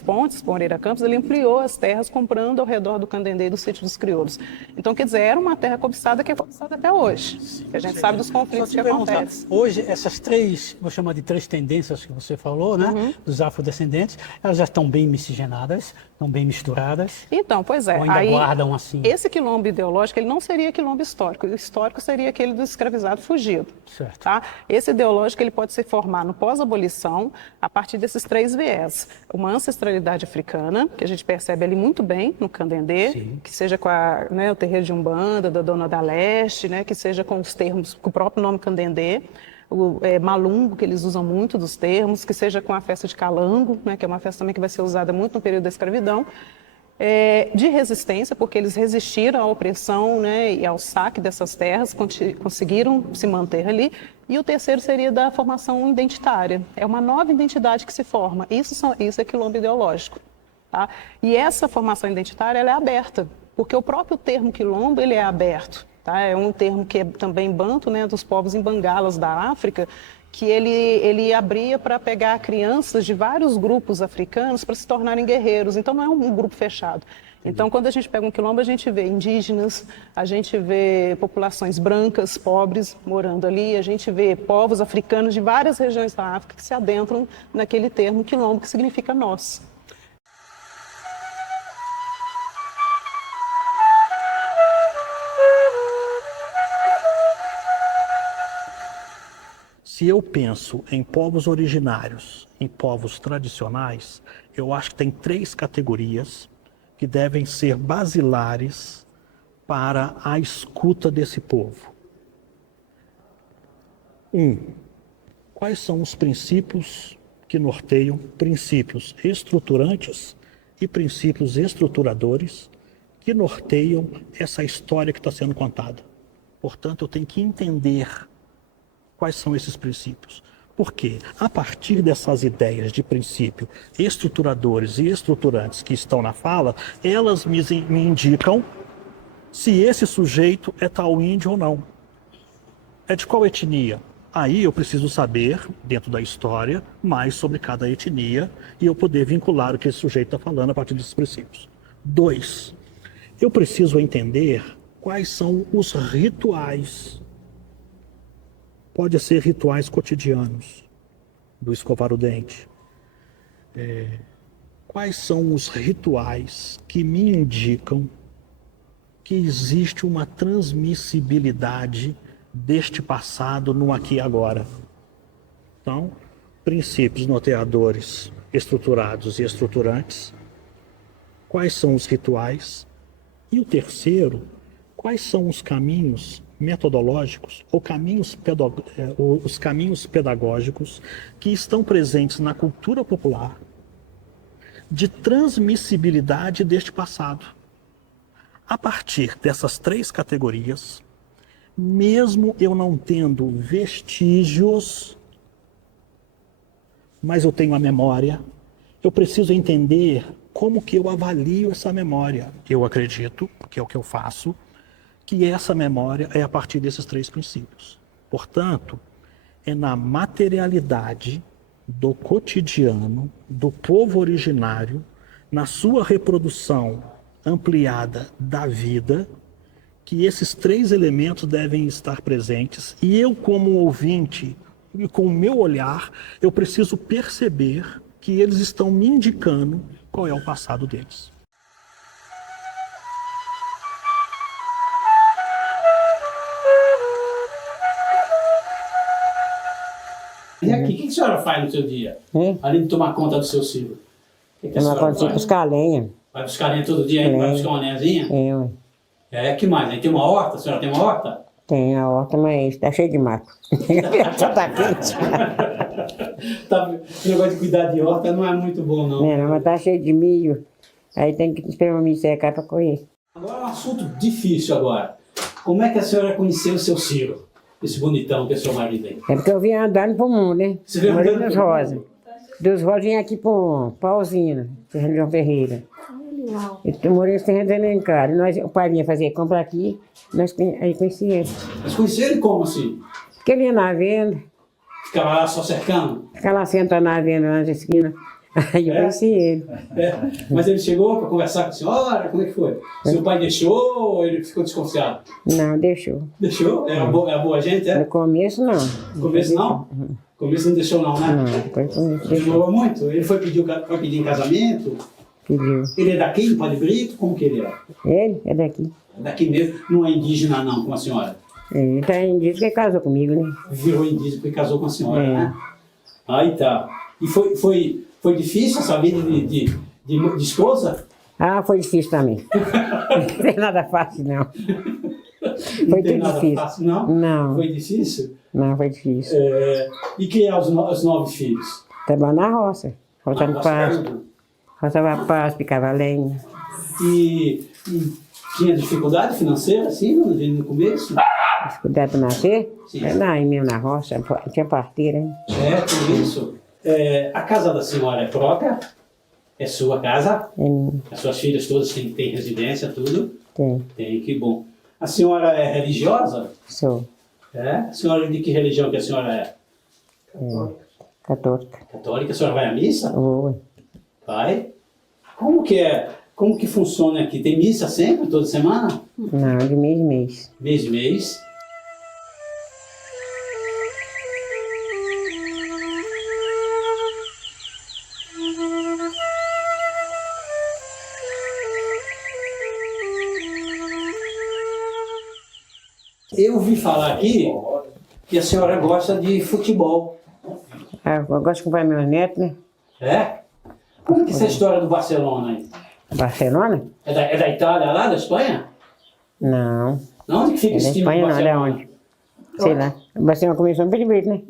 pontes, Moreira Campos, ele ampliou as terras comprando ao redor do Candendê e do Sítio dos Crioulos. Então, quer dizer, era uma terra cobiçada que é cobiçada até hoje. Sim, a gente sabe dos conflitos que acontecem. Hoje, essas 3, vou chamar de 3 tendências que você falou, né, dos afrodescendentes, elas já estão bem miscigenadas, estão bem misturadas. Então, pois é. Ou ainda guardam assim? Esse quilombo ideológico, ele não seria quilombo histórico. O histórico seria aquele do escravizado fugido. Certo. Tá? Esse ideológico, ele pode se formar no pós-abolição a partir desses 3 viés. Uma ancestralidade africana, que a gente percebe ali muito bem no Candendê, sim, que seja com o terreiro de Umbanda, da Dona da Leste, né, que seja com os termos, com o próprio nome Candendê, o malungo, que eles usam muito dos termos, que seja com a festa de Calango, né, que é uma festa também que vai ser usada muito no período da escravidão. de resistência, porque eles resistiram à opressão, né, e ao saque dessas terras, conseguiram se manter ali. E o terceiro seria da formação identitária. É uma nova identidade que se forma. Isso é quilombo ideológico. Tá? E essa formação identitária ela é aberta, porque o próprio termo quilombo ele é aberto. Tá? É um termo que é também banto, né, dos povos em Bangalas da África, que ele abria para pegar crianças de vários grupos africanos para se tornarem guerreiros. Então, não é um grupo fechado. Então, quando a gente pega um quilombo, a gente vê indígenas, a gente vê populações brancas, pobres, morando ali, a gente vê povos africanos de várias regiões da África que se adentram naquele termo quilombo, que significa nós. Se eu penso em povos originários, em povos tradicionais, eu acho que tem 3 categorias que devem ser basilares para a escuta desse povo. 1. Quais são os princípios que norteiam, princípios estruturantes e princípios estruturadores que norteiam essa história que está sendo contada? Portanto, eu tenho que entender quais são esses princípios. Porque, a partir dessas ideias de princípio estruturadores e estruturantes que estão na fala, elas me indicam se esse sujeito é tal índio ou não. É de qual etnia? Aí eu preciso saber, dentro da história, mais sobre cada etnia e eu poder vincular o que esse sujeito está falando a partir desses princípios. 2. Eu preciso entender quais são os rituais. Pode ser rituais cotidianos do escovar o dente. Quais são os rituais que me indicam que existe uma transmissibilidade deste passado no aqui e agora? Então, princípios norteadores estruturados e estruturantes. Quais são os rituais? E o terceiro, quais são os caminhos metodológicos ou os caminhos pedagógicos que estão presentes na cultura popular de transmissibilidade deste passado. A partir dessas 3 categorias, mesmo eu não tendo vestígios, mas eu tenho a memória, eu preciso entender como que eu avalio essa memória. Eu acredito, que é o que eu faço, que essa memória é a partir desses 3 princípios. Portanto, é na materialidade do cotidiano, do povo originário, na sua reprodução ampliada da vida, que esses 3 elementos devem estar presentes. E eu, como ouvinte, e com o meu olhar, eu preciso perceber que eles estão me indicando qual é o passado deles. E aqui, o que a senhora faz no seu dia? Além de tomar conta do seu filho? Tomar conta de buscar lenha. Vai buscar lenha todo dia? Aí, vai buscar uma lenhazinha? Que mais? Aí tem uma horta? A senhora tem uma horta? Tem a horta, mas está cheio de mato. Já está quente. O negócio de cuidar de horta não é muito bom, não. Não, mas está cheio de milho. Aí tem que esperar o milho secar para colher. Agora é um assunto difícil agora. Como é que a senhora conheceu o seu Ciro? Esse bonitão que é seu marido aí. É porque eu vim andando pro mundo, né? Você veio andando dos Rosas. Dos Rosas vim aqui pra usina, Serra João Ferreira. Eu morei sem render em casa. O pai vinha fazer compra aqui, aí conheci ele. Mas conheceu ele como assim? Porque ele ia na venda. Ficava lá só cercando? Ficava lá sentado na venda, na esquina. Aí eu conheci ele. Mas ele chegou para conversar com a senhora? Como é que foi? Seu pai deixou ou ele ficou desconfiado? Não, deixou. Deixou? Era boa gente, é? No começo, não. No começo, não? No começo não deixou, não, né? Não, depois demorou muito? Ele foi pedir em casamento? Pediu. Ele é daqui, de Padre Brito? Como que ele é? Ele é daqui. É daqui mesmo? Não é indígena, não, com a senhora? Ele tá indígena porque casou comigo, né? Virou indígena porque casou com a senhora, né? Aí tá. E foi difícil essa vida de esposa? Ah, foi difícil também. Não tem nada fácil, não. Foi tudo difícil. Fácil, não? Não. Foi difícil? Não, foi difícil. E criar os 9 filhos? Trabalhava na roça. Roçava pasto. Roçava pasto, picava lenha. E tinha dificuldade financeira, assim, no começo? Dificuldade para nascer? Sim. Não, aí mesmo na roça, tinha parteira, hein? Por isso. A casa da senhora é própria? É sua casa? As suas filhas todas têm residência, tudo? Tem. Tem, que bom. A senhora é religiosa? Sou. A senhora de que religião que a senhora é? Católica. Católica? A senhora vai à missa? Vou. Vai. Como que é? Como que funciona aqui? Tem missa sempre, toda semana? Não, de mês em mês. Mês de mês? Eu ouvi falar aqui que a senhora gosta de futebol. Eu gosto de comprar meus netos, né? É? Como que é essa história do Barcelona aí? Barcelona? É da Itália lá, da Espanha? Não. Onde que fica É da esse time do Espanha, não, é Barcelona? onde? Sei lá. O Barcelona começou em Padre Brito, né?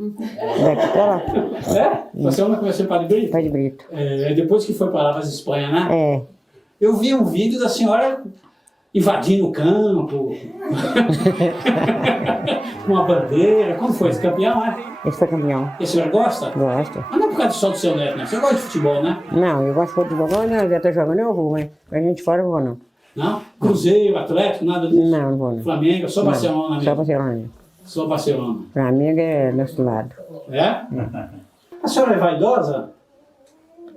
Daqui pra lá. Barcelona começou em Padre Brito? Padre Brito. Depois que foi para lá, para a Espanha, né? É. Eu vi um vídeo da senhora invadindo o campo, com uma bandeira. Como foi? Esse campeão, é? Esse foi campeão. E a senhora gosta? Gosto. Mas não é por causa só do seu neto, né? Você gosta de futebol, né? Não, eu gosto de futebol. Quando eu já tô jogando, eu vou, mas quando a gente fora, eu vou, não. Não? Cruzeiro, Atlético, nada disso? Não, não vou, não. Flamengo, só Não, Barcelona mesmo? Só Barcelona mesmo. Só Barcelona. Flamengo é nosso lado. É? A senhora é vaidosa?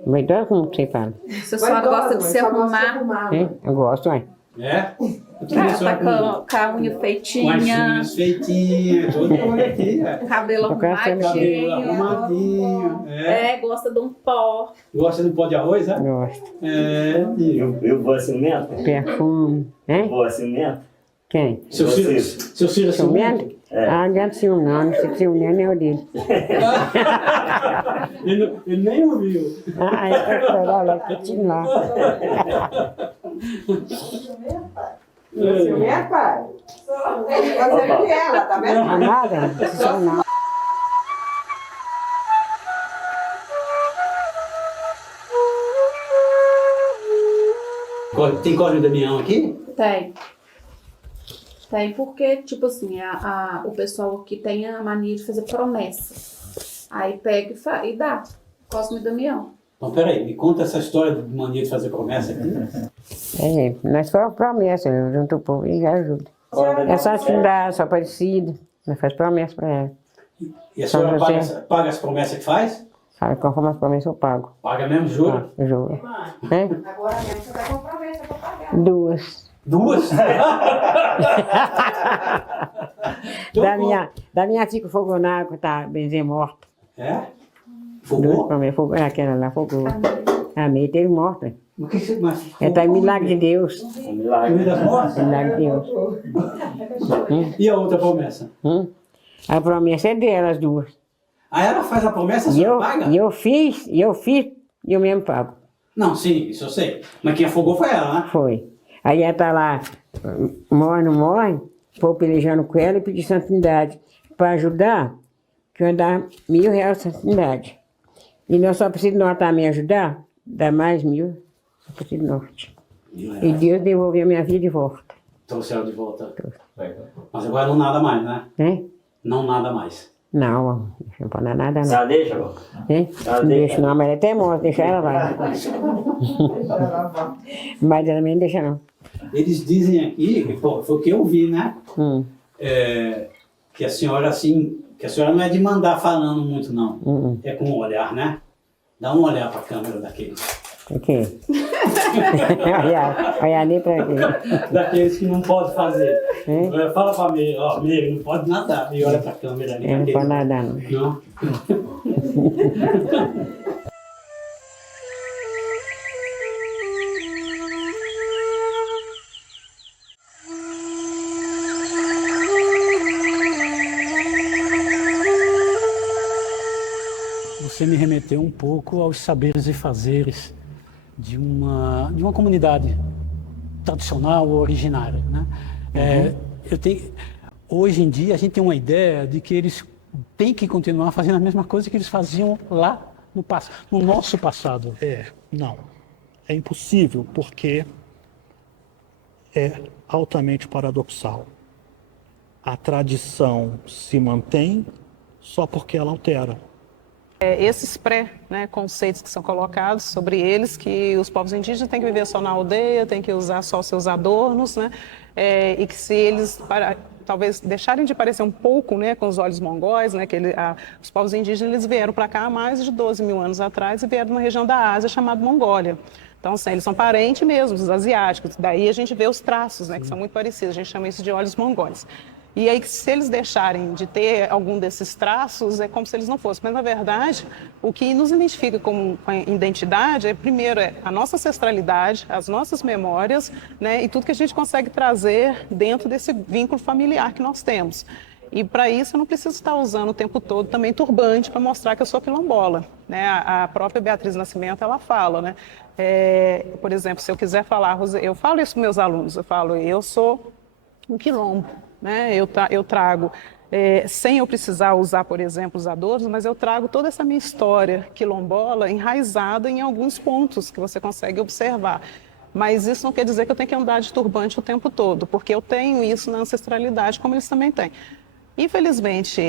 Vaidosa, como você fala? Se a senhora gosta de se arrumar, Eu gosto, ué. É? Eu queria a senhora com a unha com as feitinha, unhas feitinhas, tudo aqui. cabelo Cabelo arrumadinho. arrumadinho. Gosta de um pó. Gosta de um pó de arroz, é? Gosto. Eu vou ciumento? Perfume. Hein? Vou ciumento? Quem? Seu filho é ciumento? Ah, não adianta ciúme, não. Não sei ciúme, nem é o dele. Ele nem ouviu. Ah, é pra lá, que tinha lá. Ciumento, pai? Fazer o que ela, tá vendo? Não, nada, não precisa não. Tem Cosme e Damião aqui? Tem. Tem porque, tipo assim, o pessoal aqui tem a mania de fazer promessa. Aí pega e dá. Cosme e Damião. Então, peraí, me conta essa história de mania de fazer promessa aqui. Nós fazemos promessa, eu junto o povo e ajuda. É só fundar, só parecido. Nós fazemos promessa para ela. E a senhora paga as promessas que faz? Sabe, conforme as promessas eu pago. Paga mesmo, jura? Juro. Agora mesmo você vai com promessa pra pagar. Duas. Duas? da minha tia que fogou na água, tá benzinha morta. É? Duas promessas, fogou, aquela lá fogou. A meia teve morta. O que você... Mas, Tá em milagre de Deus. Milagre das mortes? Milagre de Deus. E a outra promessa? A promessa é dela, as duas. Aí ela faz a promessa, a senhora paga? E eu fiz, e eu mesmo pago. Não, sim, isso eu sei. Mas quem afogou foi ela, né? Foi. Aí ela tá lá, morre, não morre, foi pelejando com ela e pedi santidade para ajudar, que eu ia dar R$1.000 santidade. E nós só precisamos de nós também ajudar, dá mais 1.000, só preciso de norte. E Deus devolveu a minha vida de volta. Trouxe ela de volta. Mas agora não nada mais, né? Não nada mais. Não, não pode dar nada não. Já deixa, vô? Não deixa não, mas ela até morre, deixa ela lá. Mas ela também não deixa não. Eles dizem aqui, pô, foi o que eu vi, né? Que a senhora assim, que a senhora não é de mandar falando muito não. É com o olhar, né? Dá um olhar para a câmera daqueles. O quê? olha ali para quê? Daqueles que não pode fazer. Fala para mim, ó, Meire, não pode nadar. E olha para a câmera ali. Não pode nadar não. Não? Você me remeteu um pouco aos saberes e fazeres de uma comunidade tradicional ou originária, né? Hoje em dia a gente tem uma ideia de que eles têm que continuar fazendo a mesma coisa que eles faziam lá no nosso passado. Não. É impossível, porque é altamente paradoxal. A tradição se mantém só porque ela altera. Esses pré-conceitos que são colocados sobre eles, que os povos indígenas têm que viver só na aldeia, têm que usar só os seus adornos, né? E que se eles talvez deixarem de parecer um pouco, né, com os olhos mongóis, né, os povos indígenas eles vieram para cá há mais de 12 mil anos atrás e vieram de uma região da Ásia chamada Mongólia. Então, assim, eles são parentes mesmo, dos asiáticos. Daí a gente vê os traços, né, que são muito parecidos. A gente chama isso de olhos mongóis. E aí, se eles deixarem de ter algum desses traços, é como se eles não fossem. Mas, na verdade, o que nos identifica como identidade primeiro, a nossa ancestralidade, as nossas memórias, né, e tudo que a gente consegue trazer dentro desse vínculo familiar que nós temos. E, para isso, eu não preciso estar usando o tempo todo também turbante para mostrar que eu sou quilombola, né? A própria Beatriz Nascimento, ela fala, né? Por exemplo, se eu quiser falar, eu falo isso para meus alunos, eu falo, eu sou um quilombo. Né? Eu trago, sem eu precisar usar, por exemplo, os adornos, mas eu trago toda essa minha história quilombola enraizada em alguns pontos que você consegue observar. Mas isso não quer dizer que eu tenho que andar de turbante o tempo todo, porque eu tenho isso na ancestralidade, como eles também têm. Infelizmente,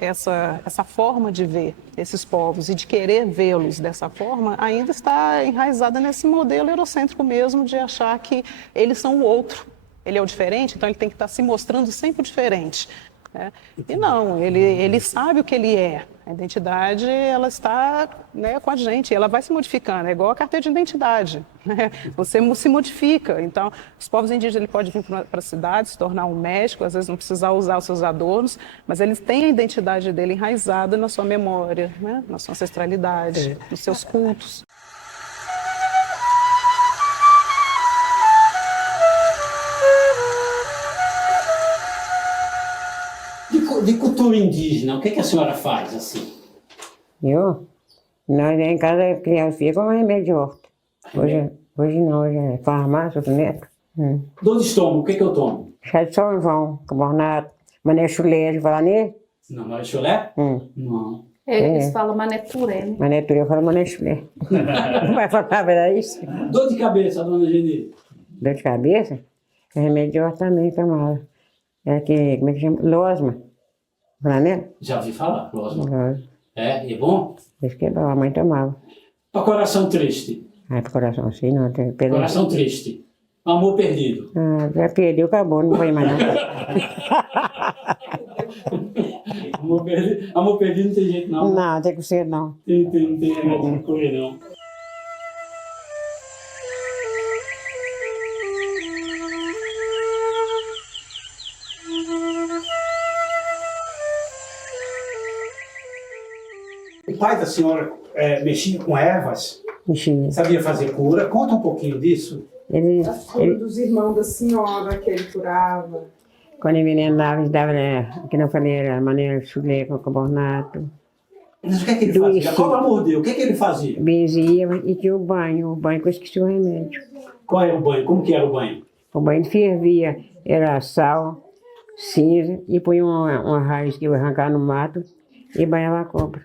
essa forma de ver esses povos e de querer vê-los dessa forma ainda está enraizada nesse modelo eurocêntrico mesmo de achar que eles são o outro. Ele é o diferente, então ele tem que estar se mostrando sempre diferente. Né? E não, ele sabe o que ele é. A identidade, ela está, né, com a gente, ela vai se modificando, é igual a carteira de identidade. Né? Você se modifica. Então, os povos indígenas ele pode vir para a cidade, se tornar um médico, às vezes não precisar usar os seus adornos, mas eles têm a identidade dele enraizada na sua memória, né? Na sua ancestralidade, nos seus cultos. De cultura indígena, o que a senhora faz assim? Eu? Nós em casa criança fica com remédio de horta. Hoje não, hoje é farmácia, neto. Dor de estômago, o que eu tomo? Chá de São João, carbonato, mané chulé, de falar nele? Não, mané chulé? Não. Eles falam mané puré, né? Mané puré, eu falo mané chulé. Não vai falar era isso? Dor de cabeça, dona Geni? Dor de cabeça? Remédio de horta também tomava. É que, como é que chama? Losma. Já ouvi falar, Losma. É bom? Isso que é bom, a mãe tomava. Para coração triste? Para coração assim não. Coração triste. Amor perdido? Já perdeu, acabou, não foi mais nada. Amor perdido não tem jeito não? Não, tem que ser não. Tem remédio pra correr não. O pai da senhora mexia com ervas? Mexia. Sabia fazer cura? Conta um pouquinho disso. A cura dos irmãos da senhora que ele curava. Quando ele envenenava, ele dava, que não falei, era maneira de chulé com carbonato. Mas o que é que ele fazia? A cobra mordeu, o que é que ele fazia? Benzia e tinha o banho que eu esqueci o remédio. Qual era o banho? Como que era o banho? O banho fervia, era sal, cinza e punha uma raiz que eu arrancava no mato e banhava a cobra,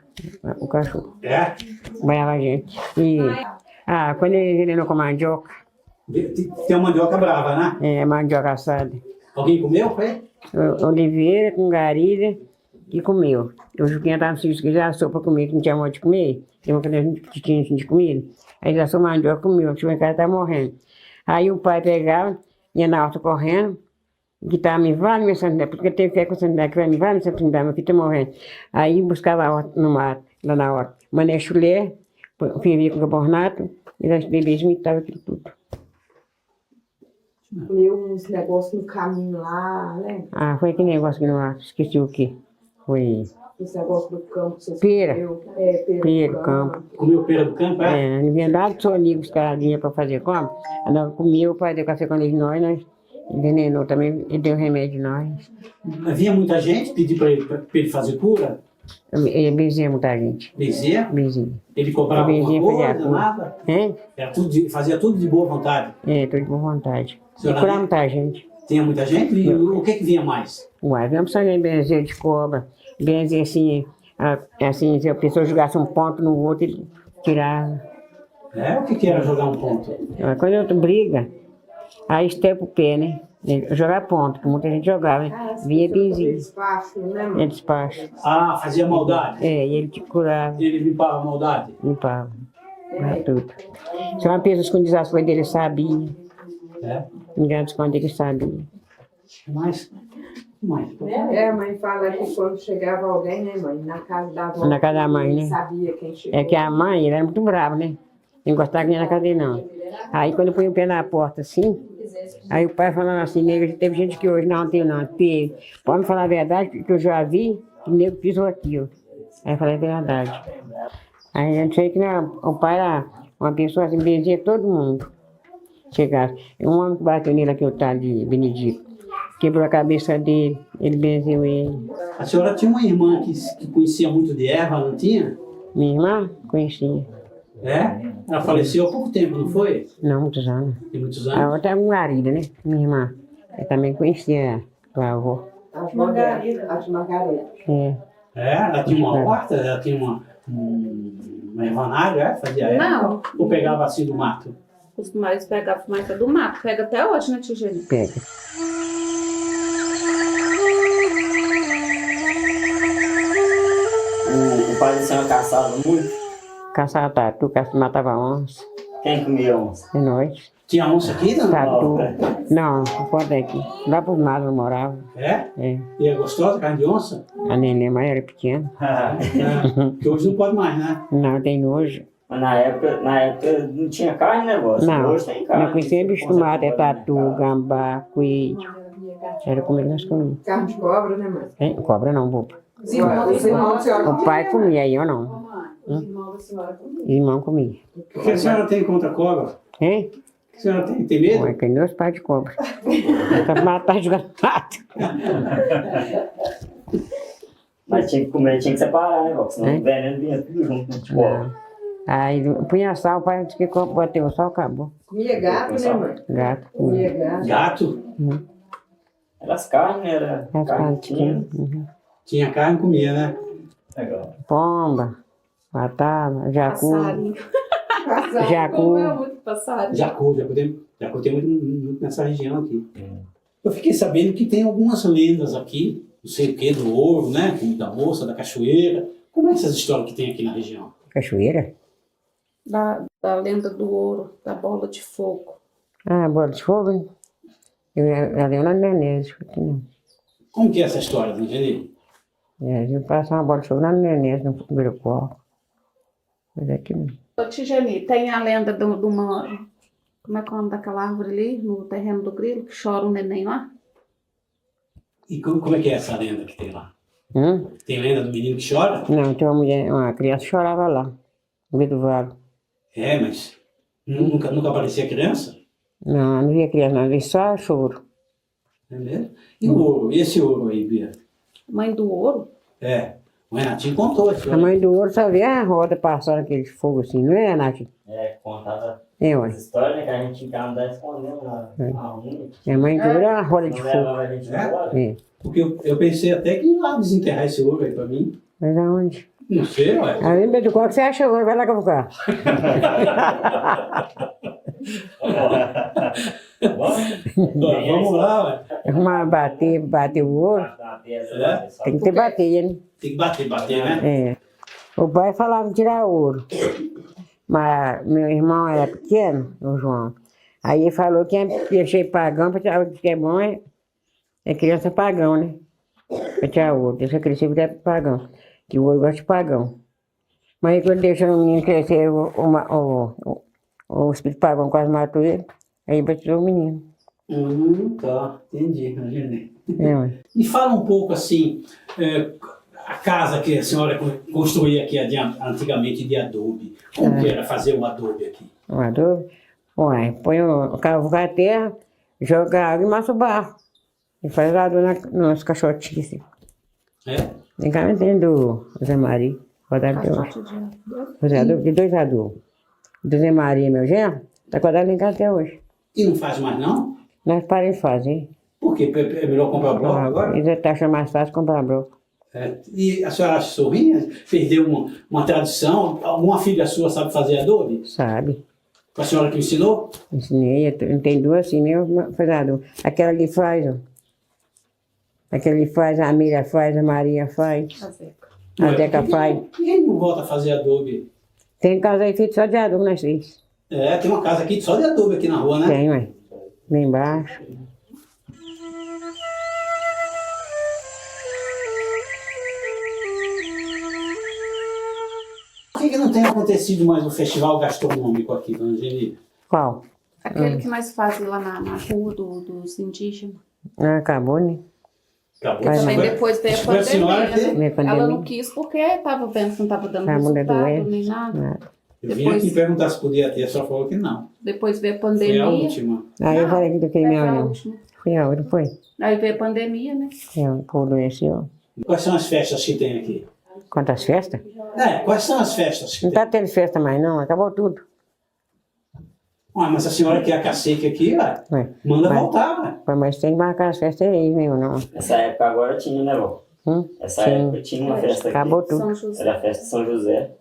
o cachorro. Banhava a gente. E, quando ele envenenou com mandioca. Tem uma mandioca brava, né? Mandioca assada. Alguém comeu, foi? Oliveira com garilha e comeu. O Juquinha estava no serviço que já assou para comer, que não tinha modo de comer. Tem uma criança que tinha de comida. Aí já assou mandioca comeu, que o cara estava morrendo. Aí o pai pegava, ia na horta correndo, que me vale, minha santidade, porque teve fé com a santidade, que vai me vale, minha santidade, meu filho está morrendo. Aí buscava a horta no mato, lá na horta. Mané chulé, fervia com carbonato, e as bebês imitavam aquilo tudo. Comeu uns negócios no caminho lá, né? Foi aquele negócio que não esqueci o quê. Foi... Esse negócio do campo que você pera. Pera do campo. Comeu pera do campo, Não vinha nada de solinho buscadinha para fazer como. Nós comia, o pai deu café com leite nós envenenou também e deu remédio nós. Havia muita gente pedir para ele fazer cura? Ele benzia muita gente. Benzia? Benzia. Ele cobrava alguma coisa, nada? Era fazia tudo de boa vontade? Tudo de boa vontade. E curava muita gente. Tinha muita gente? E o que vinha mais? Vinha sangue benzer de cobra, benzer assim, se a pessoa jogasse um ponto no outro, ele tirava. O que era jogar um ponto? Quando eu briga, Aí estepa o pé, né? Jogar ponto, que muita gente jogava, né? Vinha benzinho. É despacho. Ah, fazia maldade? É, e ele te curava. Ele limpava a maldade? Limpava. Limpava tudo. Se uma pessoa escondesse as coisas dele, sabia. É? Ninguém esconde, ele sabia. Mas... A mãe fala que quando chegava alguém, né, mãe? Na casa da avó. Na casa da mãe, né? Sabia quem chegou. É que a mãe, ela era muito brava, né? Não gostava de ir na casa dele, não. Aí quando eu põe o pé na porta assim, aí o pai falando assim, nego, teve gente que hoje não tem, não. Teve. Pode me falar a verdade, que eu já vi que o nego pisou aqui, ó. Aí eu falei a verdade. Aí eu sei que o pai era uma pessoa assim, benzia todo mundo. Chegasse. Um homem que bateu nele aqui, o tal de Benedito. Quebrou a cabeça dele, ele benzeu ele. A senhora tinha uma irmã que conhecia muito de erva, não tinha? Minha irmã conhecia. É? Ela faleceu há pouco tempo, não foi? Não, muitos anos. Tem muitos A anos? outra é Margarida, né? Minha irmã. Eu também conhecia a avó. As Margaridas. É. É? Ela tinha uma horta? Ela tinha uma ervanária, é? Fazia erva? Não. Ou pegava assim do mato? Os mais pegavam mais do mato. Pega até hoje, né, tia Geni? Pega. O pai da senhora caçava muito? Caçava tatu, matava onça. Quem comia onça? De noite. Tinha onça aqui, não? Tatu. Não, não pode aqui. Lá pro mato eu morava. É? É. E é gostosa a carne de onça? A neném mãe era pequena. É. Porque hoje não pode mais, né? Não, tem nojo. Mas na época não tinha carne, né, vó? Não, Hoje tem carne. não conhecia bicho do mato, é tatu, gambá, coelho. Era comida que nós comíamos. Carne de cobra, né, mãe? Hein? Cobra não, boba. Os irmãos da senhora O pai comia, eu não. Os irmãos da senhora comiam. Irmão comia. O que a senhora tem contra a cobra? Hein? A senhora tem medo? Ué, tem meus pais de cobra. Pra matar jogando pato. Mas tinha que comer, tinha que separar, né, vó? Senão É? o veneno vinha tudo junto de cobra. Aí punha sal, o pai disse que bateu o sal, acabou. Comia gato, né, mãe? Gato. Comia gato. Gato? Era as carnes, né? Era As carne carnes tinha. Tinha carne, comia, né? Legal. Pomba, batata, jacu. Passarinho. Jacu. Comeu muito passarinho. Jacu tem muito nessa região aqui. Eu fiquei sabendo que tem algumas lendas aqui, não sei o que, do ouro, né? Como da moça, da cachoeira. Como é essas histórias que tem aqui na região? Cachoeira? Da lenda do ouro, da bola de fogo. Ah, bola de fogo, hein? Eu lembro na Nenésio. Como que é essa história, não entendi? A gente passa uma bola de fogo na Nenésio, no primeiro copo. Mas aqui não. Ô, tia Geni, tem a lenda de uma... Como é que é o nome daquela árvore ali, no terreno do grilo, que chora um neném lá? E como é que é essa lenda que tem lá? Tem lenda do menino que chora? Não, tem uma criança que chorava lá, no meio do vale. É, mas nunca aparecia criança? Não, não via criança, não, via só choro. É mesmo? E o ouro? E esse ouro aí, Bia? Mãe do ouro? É. O Renatinho contou a A história. mãe do ouro só vê a roda passando aquele fogo assim, não é, Renato? É, contava É, ué. as histórias, né, que a gente ficava andando escondendo na rua. A mãe do ouro é uma roda de Não fogo. levava a gente embora. É. Porque eu pensei até que ia lá desenterrar esse ouro aí pra mim. Mas aonde? Não sei, ué. Aí, meio do qual que você acha ouro? Vai lá que eu vou ficar. Vamos lá, ué. Arrumar, bater o ouro. É? Tem que ter bater, né? Tem que bater, né? É. O pai falava de tirar ouro. Mas meu irmão era pequeno, o João. Aí ele falou que ia ser pagão, para tirar ouro, que é bom, é criança pagão, né? Para tirar ouro. Deixa crescer e virar pagão. Que o ouro gosta de pagão. Mas aí quando deixou o menino crescer, o espírito pagão quase matou ele. Aí batizou o menino. Tá, entendi, imaginei. É, ué. Me fala um pouco assim, a casa que a senhora construía aqui antigamente de adobe. Como que era fazer o adobe aqui? Um adobo? Ué, põe cavocar a terra, joga água e massa o barro. E faz adobo nos caixotinhos assim. É? Tem cá do Zé Maria. Rodado de dois adobos. Do Zé Maria, meu genro, tá guardado em casa até hoje. E não faz mais não? Nós paramos de fazer. Por quê? É melhor comprar bloco agora? Eles tá achando mais fácil comprar bloco. É. E a senhora acha isso ruim? Perdeu uma tradição? Alguma filha sua sabe fazer adobe? Sabe. Foi a senhora que ensinou? Ensinei, tem duas assim mesmo, aquela ali faz, ó. Aquela ali faz, a Miriam faz, a Maria faz. A Zeca faz. Por que não volta a fazer adobe? Tem casa aí feita só de adubo nas três. É, tem uma casa aqui só de adobe aqui na rua, né? Tem, ué. Bem embaixo. Por que não tem acontecido mais um festival gastronômico aqui, dona Geni? Qual? Aquele que nós fazem lá na rua dos indígenas. Ah, acabou, né? Acabou. Também depois veio a Foi a senhora pandemia, que... né? Ela não quis porque estava vendo que não estava dando resultado, nem nada. Eu vim aqui perguntar se podia ter, a senhora falou que não. Depois veio a pandemia. Foi a última. Aí eu falei que do que meu a não. última. Foi a outra, foi. Aí veio a pandemia, né? Eu adoeceu. Quais são as festas que tem aqui? Quantas festas? Quais são as festas que Não tem? tá tendo festa mais não, acabou tudo. Mas a senhora que é a cacique aqui, ué, manda voltar, ué. Mas tem que marcar as festas aí, meu não. Essa época agora tinha, né, vó? Essa época tinha uma festa aqui. Acabou tudo. Era a festa de São José.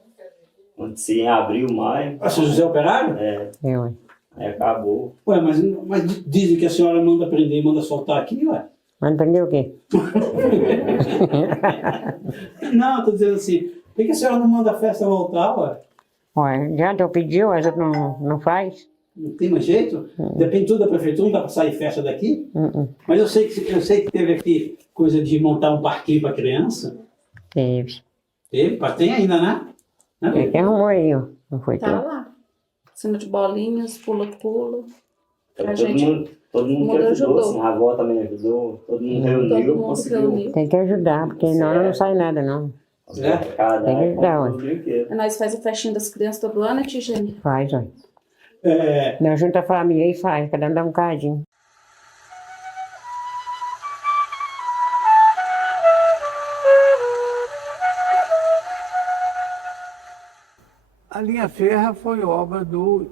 Aconteceu em abril, maio. São José Operário? É. Ué. Aí acabou. Ué, mas dizem que a senhora manda prender, manda soltar aqui, ué. Manda prender o quê? Não, tô dizendo assim, por que a senhora não manda a festa voltar, ué? Ué, já eu pediu, mas não faz. Não tem mais jeito? Depende tudo da prefeitura, não dá para sair festa daqui? Mas eu sei que teve aqui coisa de montar um parquinho para criança. Teve. Teve? Tem ainda, né? É que arrumou aí, ó. Não foi Tá tudo. lá. Cena de bolinhas, pula-pula. Todo mundo que ajudou, assim, a avó também ajudou, todo mundo reuniu, conseguiu. Tem que ajudar, porque senão não sai nada, não. Tem que ajudar, ué. Nós fazemos a festinha das crianças todo ano, né, tia Geni? Faz, ué. Nós junta a família e faz, cada um dá um cadinho. A linha férrea foi obra do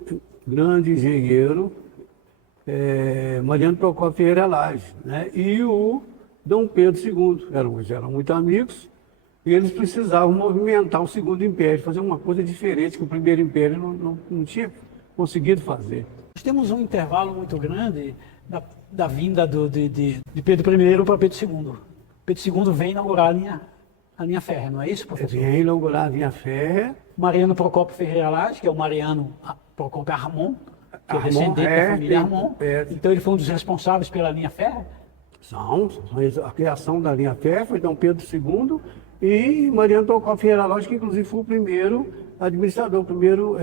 grande engenheiro Mariano Procópio Ferreira Lage, né? E o Dom Pedro II. Eram muito amigos e eles precisavam movimentar o Segundo Império, fazer uma coisa diferente que o Primeiro Império não tinha conseguido fazer. Nós temos um intervalo muito grande da vinda de Pedro I para Pedro II. Pedro II vem inaugurar a linha férrea, não é isso, professor? Vem inaugurar a linha férrea. Mariano Procópio Ferreira Lage, que é o Mariano Procópio Armon, que é descendente da família Armon. Então ele foi um dos responsáveis pela linha férrea? A criação da linha férrea foi Dom Pedro II e Mariano Procópio Ferreira Lage, que inclusive foi o primeiro administrador, o primeiro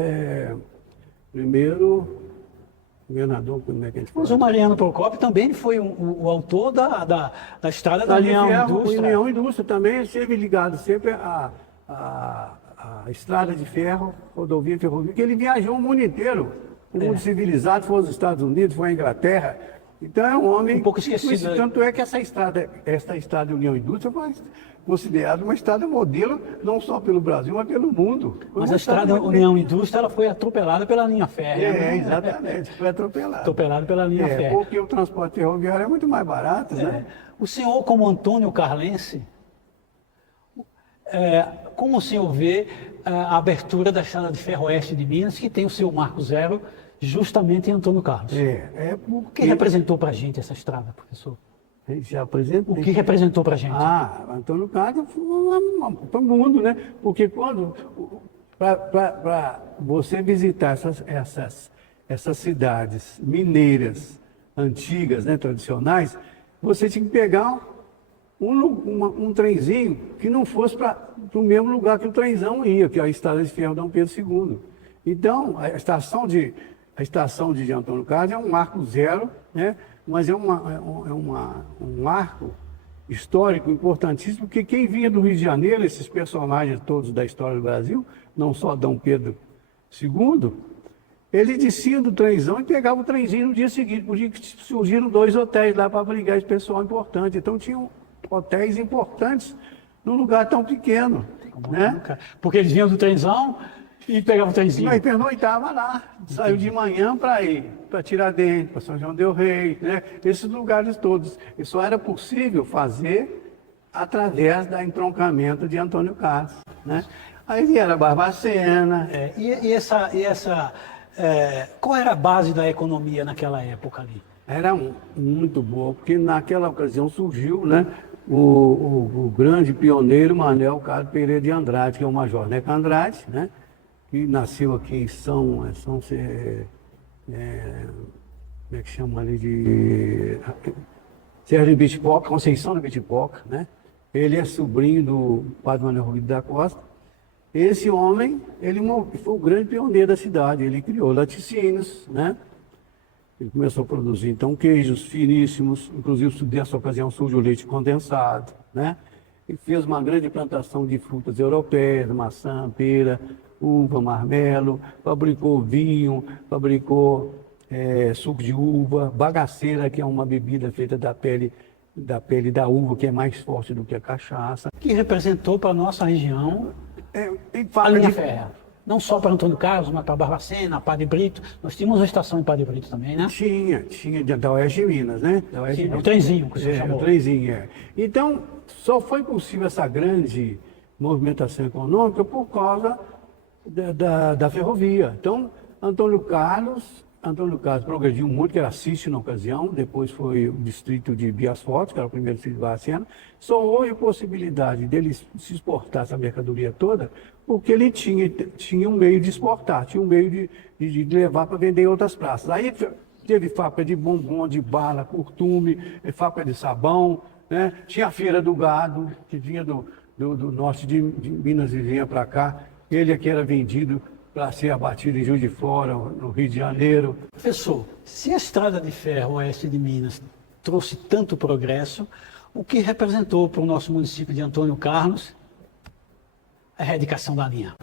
governador, como é que a gente fala? Mas o Mariano Procópio também foi o autor da estrada da União Indústria. União Indústria também esteve ligado sempre à estrada de ferro, rodovia ferrovia, que ele viajou o mundo inteiro, o mundo civilizado, foi aos Estados Unidos, foi à Inglaterra. Então é um homem um pouco esquecido. Tanto é que essa estrada de União Indústria foi considerada uma estrada modelo, não só pelo Brasil, mas pelo mundo. Mas a estrada União Indústria ela foi atropelada pela linha férrea. Exatamente, foi atropelada. Atropelada pela linha férrea. Porque o transporte ferroviário é muito mais barato, né? O senhor, como Antônio Carlense, como o senhor vê a abertura da estrada de ferro-oeste de Minas, que tem o seu marco zero justamente em Antônio Carlos? O que representou para a gente essa estrada, professor? Já apresentou. O que representou para a gente? Antônio Carlos foi o mundo, né? Porque para você visitar essas cidades mineiras antigas, né, tradicionais, você tinha que pegar um trenzinho que não fosse para o mesmo lugar que o trenzão ia, que é a Estrada de Ferro Dom Pedro II. Então, a estação de Antônio Carlos é um marco zero, né? Mas é um marco histórico importantíssimo, porque quem vinha do Rio de Janeiro, esses personagens todos da história do Brasil, não só Dom Pedro II, ele descia do trenzão e pegava o trenzinho no dia seguinte, porque surgiram 2 hotéis lá para abrigar esse pessoal importante. Então tinham hotéis importantes num lugar tão pequeno, né? Porque eles vinham do trenzão e pegavam o trenzinho. Mas pernoitava lá, saiu de manhã para ir para Tiradentes, para São João del Rei, né? Esses lugares todos. E só era possível fazer através do entroncamento de Antônio Carlos, né? Aí vieram Barbacena. E essa qual era a base da economia naquela época ali? Era muito boa, porque naquela ocasião surgiu, né, o grande pioneiro Manuel Carlos Pereira de Andrade, que é o Major Neca Andrade, né, que nasceu aqui em como é que chama ali de Serra de Bitipoca, Conceição de Bitipoca, né? Ele é sobrinho do padre Manuel Rubio da Costa. Esse homem, ele foi o grande pioneiro da cidade, ele criou laticínios, né? Ele começou a produzir, então, queijos finíssimos, inclusive, nessa ocasião, surgiu o leite condensado, né? E fez uma grande plantação de frutas europeias, maçã, pera, uva, marmelo, fabricou vinho, fabricou suco de uva, bagaceira, que é uma bebida feita da pele da uva, que é mais forte do que a cachaça. Que representou para a nossa região a linha férrea. Não só para Antônio Carlos, mas para Barbacena, Padre Brito. Nós tínhamos uma estação em Padre Brito também, né? Tinha da Oeste de Minas, né? Da Oeste de Minas. O trenzinho que você chamou. O trenzinho, Então, só foi possível essa grande movimentação econômica por causa da ferrovia. Então, Antônio Carlos progrediu muito, que era Assis na ocasião, depois foi o distrito de Bias Fortes, que era o primeiro distrito de Barbacena. Só houve possibilidade dele se exportar essa mercadoria toda, porque ele tinha um meio de exportar, tinha um meio de levar para vender em outras praças. Aí teve fábrica de bombom, de bala, curtume, fábrica de sabão, né? Tinha a Feira do Gado, que vinha do norte de Minas e vinha para cá. Ele aqui era vendido para ser abatido em Juiz de Fora, no Rio de Janeiro. Professor, se a estrada de ferro oeste de Minas trouxe tanto progresso, o que representou para o nosso município de Antônio Carlos a erradicação da linha?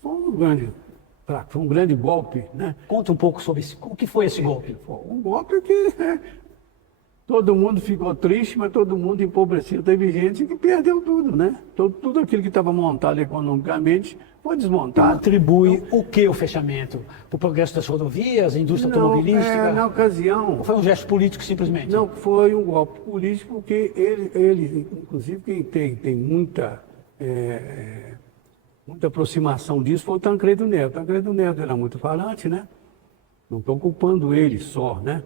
Foi um grande golpe, né? Conta um pouco sobre o que foi esse golpe. Um golpe que todo mundo ficou triste, mas todo mundo empobrecido. Teve gente que perdeu tudo, né? Tudo aquilo que estava montado economicamente foi desmontado. Atribui o que o fechamento? O progresso das rodovias, a indústria automobilística? Na ocasião... Ou foi um gesto político simplesmente? Não, foi um golpe político, porque ele inclusive, quem tem muita aproximação disso foi o Tancredo Neves. O Tancredo Neves era muito falante, né? Não estou culpando ele só, né?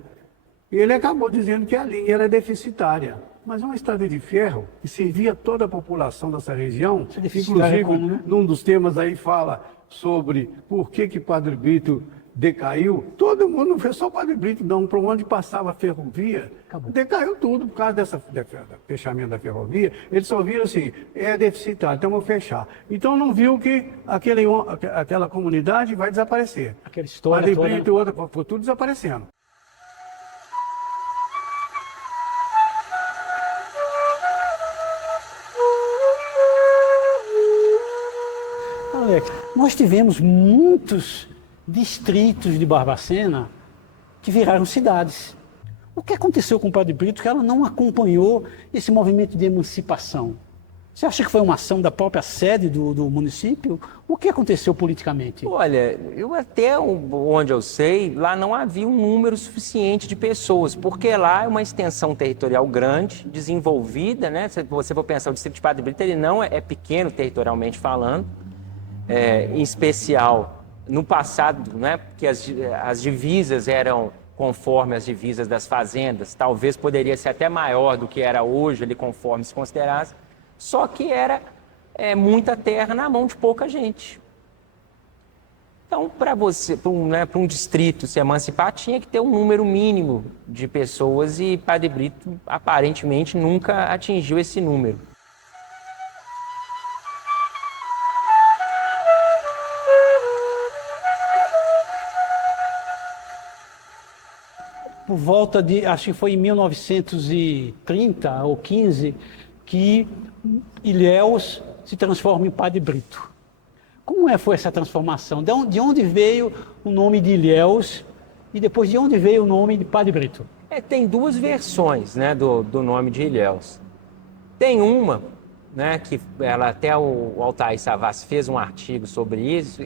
E ele acabou dizendo que a linha era deficitária. Mas uma estrada de ferro que servia toda a população dessa região, inclusive, num dos temas aí fala sobre por que Padre Brito decaiu. Todo mundo, não foi só o Padre Brito, não, para onde passava a ferrovia, decaiu tudo por causa do fechamento da ferrovia. Eles só viram assim, é deficitário, então vou fechar. Então não viu que aquela comunidade vai desaparecer. Aquela história Padre Brito e outra, foi tudo desaparecendo. Nós tivemos muitos distritos de Barbacena que viraram cidades. O que aconteceu com o Padre Brito que ela não acompanhou esse movimento de emancipação? Você acha que foi uma ação da própria sede do município? O que aconteceu politicamente? Olha, até onde eu sei, lá não havia um número suficiente de pessoas, porque lá é uma extensão territorial grande, desenvolvida, né? Se você for pensar, o distrito de Padre Brito, ele não é pequeno territorialmente falando, em especial no passado, né? Porque as divisas eram conforme as divisas das fazendas, talvez poderia ser até maior do que era hoje, ali conforme se considerasse, só que era muita terra na mão de pouca gente. Então, para um distrito se emancipar, tinha que ter um número mínimo de pessoas e Padre Brito aparentemente nunca atingiu esse número. Por volta de, acho que foi em 1930 ou 15, que Ilhéus se transforma em Padre Brito. Como foi essa transformação? De onde veio o nome de Ilhéus e depois de onde veio o nome de Padre Brito? Tem duas versões, né, do nome de Ilhéus. Tem uma, né, que até o Altair Savassi fez um artigo sobre isso,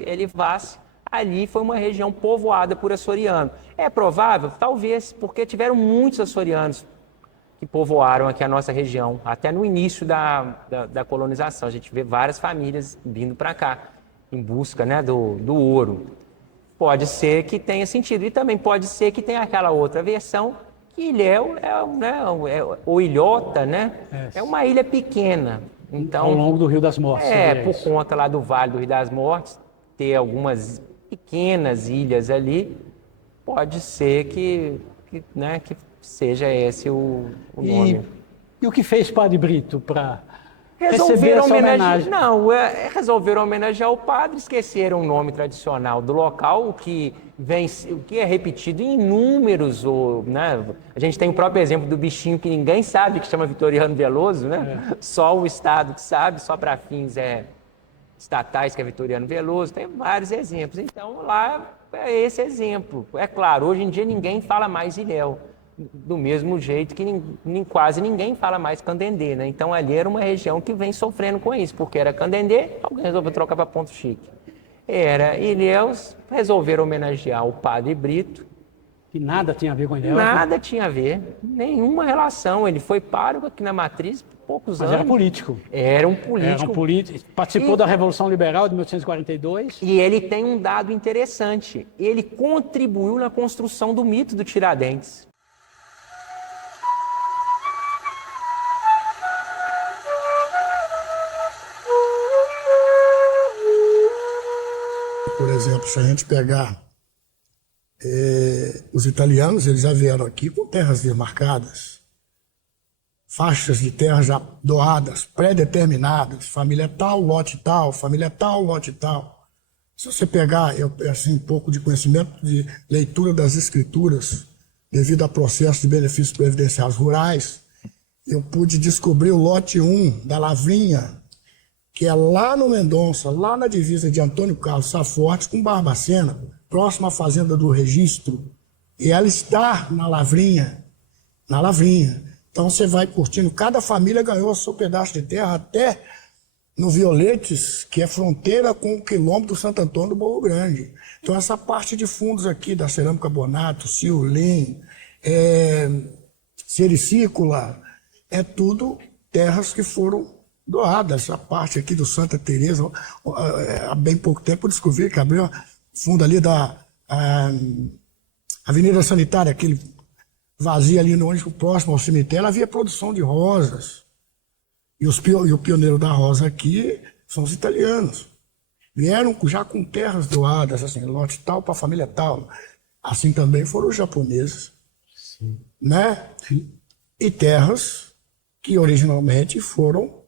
ali foi uma região povoada por açorianos. É provável? Talvez, porque tiveram muitos açorianos que povoaram aqui a nossa região, até no início da colonização. A gente vê várias famílias vindo para cá, em busca, né, do ouro. pode ser que tenha sentido. E também pode ser que tenha aquela outra versão, que Ilhéu ou Ilhota, né? É uma ilha pequena. Então, ao longo do Rio das Mortes. por conta lá do Vale do Rio das Mortes, ter algumas pequenas ilhas ali, pode ser que seja esse o nome. E o que fez Padre Brito para receber essa homenagem? Não, resolveram homenagear o padre, esqueceram o nome tradicional do local, o que é repetido em inúmeros, né? A gente tem o próprio exemplo do bichinho que ninguém sabe, que chama Vitoriano Veloso, né? Só o Estado que sabe, só para fins estatais, que é Vitoriano Veloso, tem vários exemplos. Então, lá é esse exemplo. É claro, hoje em dia ninguém fala mais Ilhéu, do mesmo jeito que quase ninguém fala mais Candendê, né? Então, ali era uma região que vem sofrendo com isso, porque era Candendê, alguém resolveu trocar para Ponto Chique. Era Ilhéus, resolveram homenagear o Padre Brito. Que nada tinha a ver com Ilhéus? Nada tinha a ver, nenhuma relação. Ele foi pároco aqui na Matriz por poucos anos. Mas era político. Era um político. Participou da Revolução Liberal de 1842. E ele tem um dado interessante. Ele contribuiu na construção do mito do Tiradentes. Por exemplo, se a gente pegar os italianos, eles já vieram aqui com terras demarcadas, faixas de terra já doadas, pré-determinadas, família tal, lote tal, família tal, lote tal. Se você pegar um pouco de conhecimento de leitura das escrituras, devido a processo de benefícios previdenciários rurais, eu pude descobrir o lote 1 da Lavrinha, que é lá no Mendonça, lá na divisa de Antônio Carlos Safortes com Barbacena, próxima à fazenda do Registro, e ela está na Lavrinha. Então você vai curtindo, cada família ganhou seu pedaço de terra, até no Violetes, que é fronteira com o quilômetro do Santo Antônio do Morro Grande. Então essa parte de fundos aqui, da Cerâmica Bonato, Ciulim, Sericícola, é tudo terras que foram doadas. Essa parte aqui do Santa Teresa, há bem pouco tempo eu descobri que abriu fundo ali da Avenida Sanitária, aquele vazio ali no próximo ao cemitério, havia produção de rosas. E o pioneiro da rosa aqui são os italianos. Vieram já com terras doadas, assim, lote tal para a família tal. Assim também foram os japoneses. Sim. Né? Sim. E terras que originalmente foram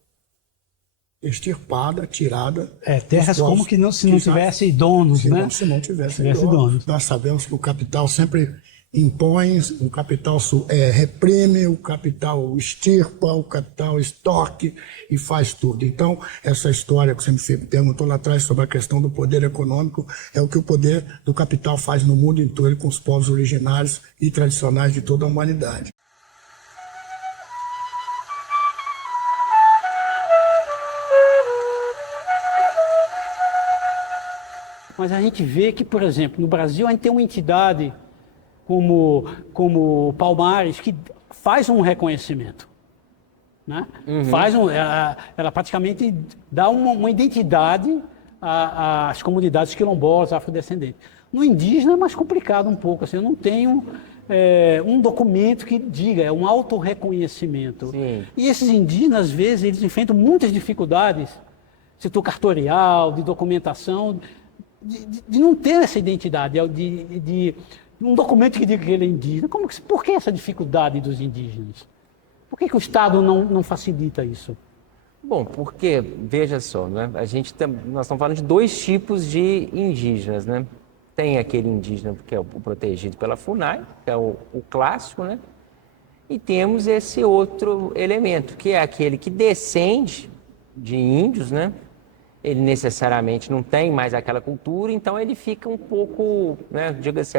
extirpada, tirada. Terras como que se não tivesse donos, né? Se não tivesse donos. Nós sabemos que o capital sempre impõe, o capital reprime, o capital extirpa, o capital extorque e faz tudo. Então, essa história que você me perguntou lá atrás sobre a questão do poder econômico é o que o poder do capital faz no mundo inteiro com os povos originários e tradicionais de toda a humanidade. Mas a gente vê que, por exemplo, no Brasil a gente tem uma entidade como o Palmares que faz um reconhecimento, né? Ela praticamente dá uma identidade às comunidades quilombolas, afrodescendentes. No indígena é mais complicado um pouco, assim, eu não tenho um documento que diga, é um autorreconhecimento. Sim. E esses indígenas, às vezes, eles enfrentam muitas dificuldades, setor cartorial, de documentação, de não ter essa identidade, de um documento que diga que ele é indígena. Por que essa dificuldade dos indígenas? Por que o Estado não facilita isso? Bom, porque, veja só, né? Nós estamos falando de dois tipos de indígenas, né? Tem aquele indígena que é o protegido pela FUNAI, que é o clássico, né? E temos esse outro elemento, que é aquele que descende de índios, né? Ele necessariamente não tem mais aquela cultura, então ele fica um pouco, né, diga-se,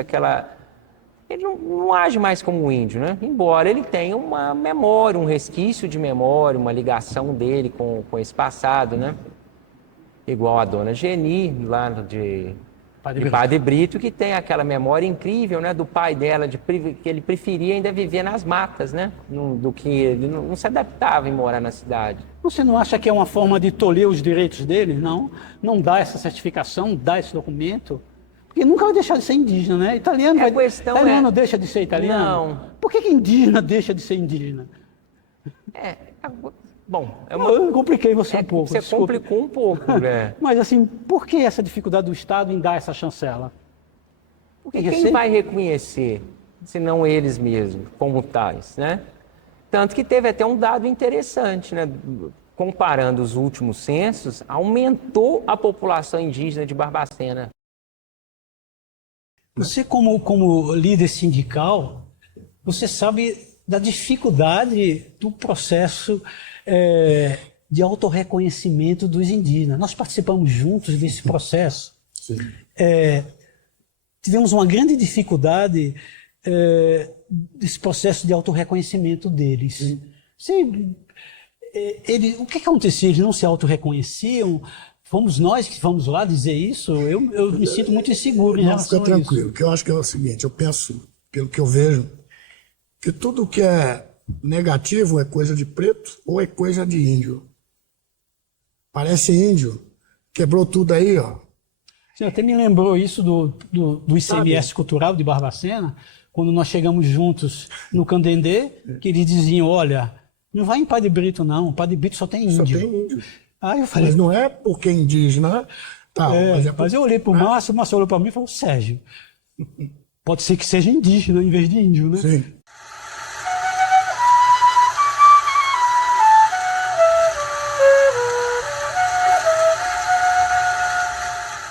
ele não age mais como índio, né? Embora ele tenha uma memória, um resquício de memória, uma ligação dele com esse passado, né? Igual a dona Geni, lá de Padre Brito, que tem aquela memória incrível, né, do pai dela, que ele preferia ainda viver nas matas, né? Do que ele não se adaptava em morar na cidade. Você não acha que é uma forma de tolher os direitos deles, não? Não dá essa certificação, dá esse documento? Porque nunca vai deixar de ser indígena, né? Italiano, italiano é... deixa de ser italiano? Não. Por que indígena deixa de ser indígena? Eu compliquei você um pouco. Você desculpa. complicou um pouco, né? Mas assim, por que essa dificuldade do Estado em dar essa chancela? Porque quem vai reconhecer, se não eles mesmos, como tais, né? Tanto que teve até um dado interessante, né? Comparando os últimos censos, aumentou a população indígena de Barbacena. Você, como líder sindical, você sabe da dificuldade do processo de autorreconhecimento dos indígenas. Nós participamos juntos desse processo. Tivemos uma grande dificuldade desse processo de autorreconhecimento deles. O que acontecia? Eles não se autorreconheciam? Fomos nós que fomos lá dizer isso? Eu me sinto muito inseguro em relação a isso. Fica tranquilo, que eu acho que é o seguinte, eu penso, pelo que eu vejo, que tudo que é negativo é coisa de preto ou é coisa de índio. Parece índio. Quebrou tudo aí, ó. Você até me lembrou isso do ICMS cultural de Barbacena, quando nós chegamos juntos no Candendê, que eles diziam, olha, não vai em Padre Brito não, Padre Brito só tem índio. Só tem índio. Aí eu falei, mas não é porque é indígena, tá, mas eu olhei para o Márcio, o Márcio olhou para mim e falou, Sérgio, pode ser que seja indígena em vez de índio, né? Sim.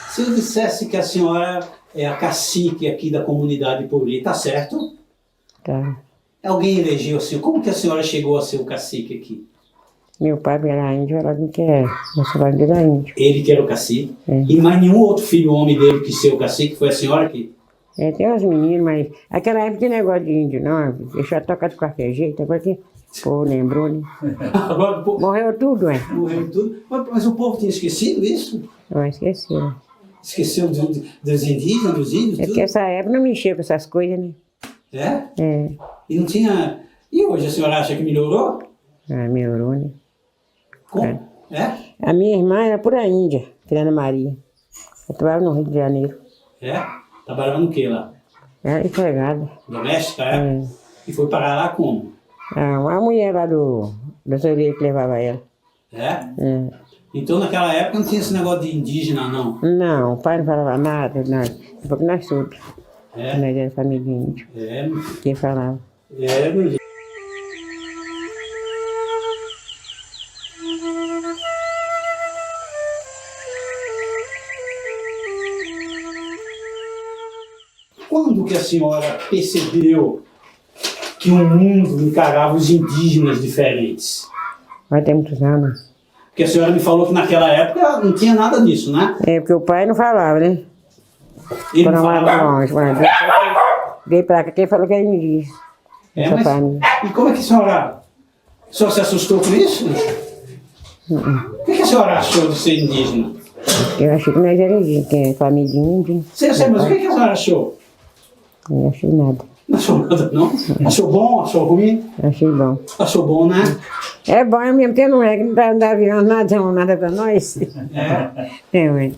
Se eu dissesse que a senhora é a cacique aqui da comunidade Puri, tá certo? Tá. Alguém elegeu assim? Como que a senhora chegou a ser o cacique aqui? Meu pai era índio, ela não quer. Nosso pai era índio. Ele que era o cacique? E mais nenhum outro filho homem dele que ser o cacique? Foi a senhora que... Tem uns meninos, mas... Aquela época tinha negócio de índio, não. Deixou tocar de qualquer jeito, agora que... Pô, lembrou, né? Morreu tudo, Morreu tudo? Mas o povo tinha esquecido isso? Não, esqueceu. Esqueceu dos indígenas, dos índios? Porque essa época não mexia com essas coisas, né? É? E não tinha... E hoje a senhora acha que melhorou? Melhorou, né? Como? A minha irmã era pura Índia, Fernanda Maria. Eu trabalhava no Rio de Janeiro. Trabalhava no que lá? Era empregada. Doméstica, E foi parar lá como? A mulher lá do Soreiro que levava ela. Então naquela época não tinha esse negócio de indígena, não? Não, o pai não falava nada, porque nós soube. Nós era família índia. Quem falava? Meu Deus. Quando que a senhora percebeu que o mundo encarava os indígenas diferentes? Vai ter muitos anos. Porque a senhora me falou que naquela época não tinha nada disso, né? Porque o pai não falava, né? Ele não falava? Veio pra cá, quem falou que era indígena. E como é que a senhora se assustou com isso? O que a senhora achou de ser indígena? Eu achei que nós era indígena, que é família índia. Mas o que a senhora achou? Não achei nada. Não achou nada, não? Achou bom? Achou ruim? Achei bom. Achou bom, né? É bom, ao mesmo tempo não é que não tá virando nada pra nós. Ué.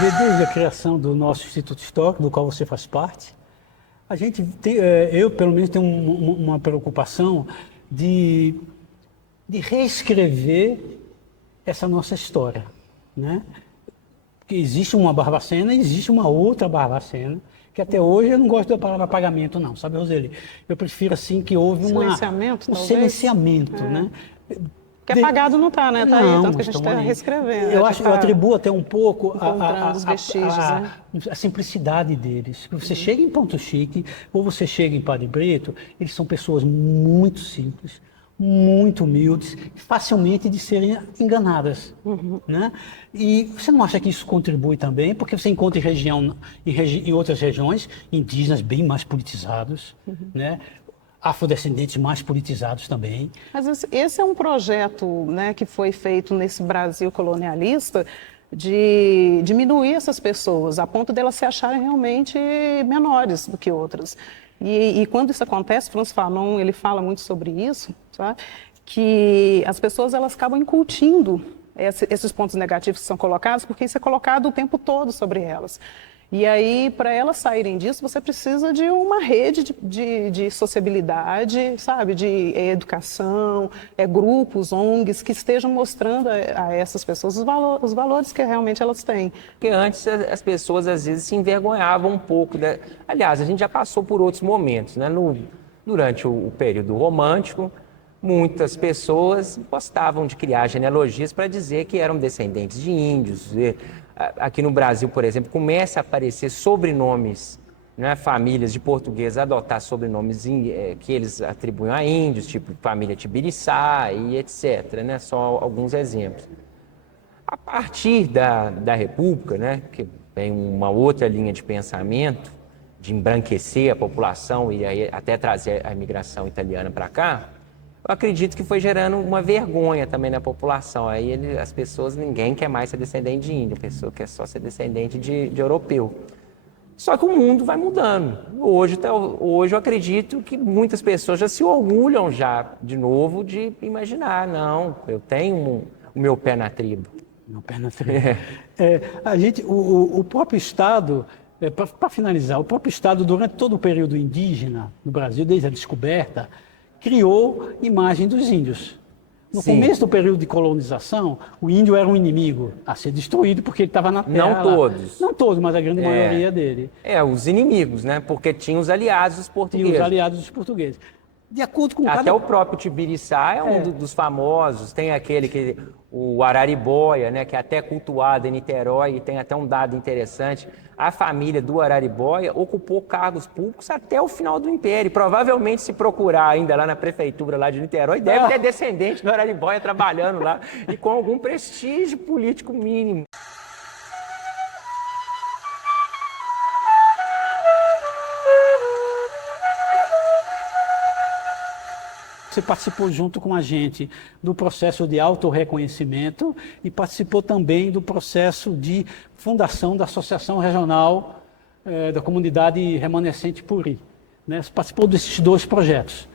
Desde a criação do nosso Instituto Histórico, do qual você faz parte, a gente tem, eu pelo menos tenho uma preocupação de reescrever essa nossa história, né? Porque existe uma Barbacena e existe uma outra Barbacena, que até hoje eu não gosto da palavra pagamento não, sabe, Roseli? Eu prefiro assim que houve silenciamento, silenciamento, né? Porque apagado não está, né? Está aí, tanto que a gente está reescrevendo. Eu acho que eu atribuo até um pouco a simplicidade deles. Você chega em Ponto Chique, ou você chega em Padre Brito, eles são pessoas muito simples, muito humildes, facilmente de serem enganadas. Né? E você não acha que isso contribui também? Porque você encontra em outras regiões indígenas bem mais politizados, né? Afrodescendentes mais politizados também. Mas esse é um projeto, né, que foi feito nesse Brasil colonialista de diminuir essas pessoas, a ponto delas se acharem realmente menores do que outras. E quando isso acontece, Franz Fanon, ele fala muito sobre isso, sabe? que as pessoas elas acabam incutindo esses pontos negativos que são colocados, porque isso é colocado o tempo todo sobre elas. E aí, para elas saírem disso, você precisa de uma rede de sociabilidade, sabe, de educação, grupos, ONGs, que estejam mostrando a essas pessoas os valores que realmente elas têm. Porque antes as pessoas, às vezes, se envergonhavam um pouco. Aliás, a gente já passou por outros momentos, né? Durante o período romântico, muitas pessoas gostavam de criar genealogias para dizer que eram descendentes de índios. Aqui no Brasil, por exemplo, começa a aparecer sobrenomes, né, famílias de portugueses adotar sobrenomes que eles atribuem a índios, tipo família Tibiriçá e etc., né, só alguns exemplos. A partir da República, né, que vem uma outra linha de pensamento, de embranquecer a população e aí até trazer a imigração italiana para cá, eu acredito que foi gerando uma vergonha também na população. Aí as pessoas, ninguém quer mais ser descendente de índio, a pessoa quer só ser descendente de europeu. Só que o mundo vai mudando. Hoje eu acredito que muitas pessoas já se orgulham já, de novo, de imaginar, não, eu tenho o meu pé na tribo. Meu pé na tribo. O próprio Estado, para finalizar, o próprio Estado, durante todo o período indígena no Brasil, desde a descoberta, criou imagem dos índios. No começo do período de colonização, o índio era um inimigo a ser destruído porque ele estava na terra. Não todos. Não todos, mas a grande maioria dele. Os inimigos, né? Porque tinha os aliados dos portugueses. Tinha os aliados dos portugueses. De acordo com Até o próprio Tibiriçá é um dos famosos. Tem aquele o Araribóia, né, que é até cultuado em Niterói, e tem até um dado interessante. A família do Araribóia ocupou cargos públicos até o final do Império. Provavelmente, se procurar ainda lá na prefeitura lá de Niterói, deve ter descendente do Araribóia trabalhando lá e com algum prestígio político mínimo. Você participou junto com a gente do processo de autorreconhecimento e participou também do processo de fundação da Associação Regional da Comunidade Remanescente Puri. Né? Você participou desses dois projetos.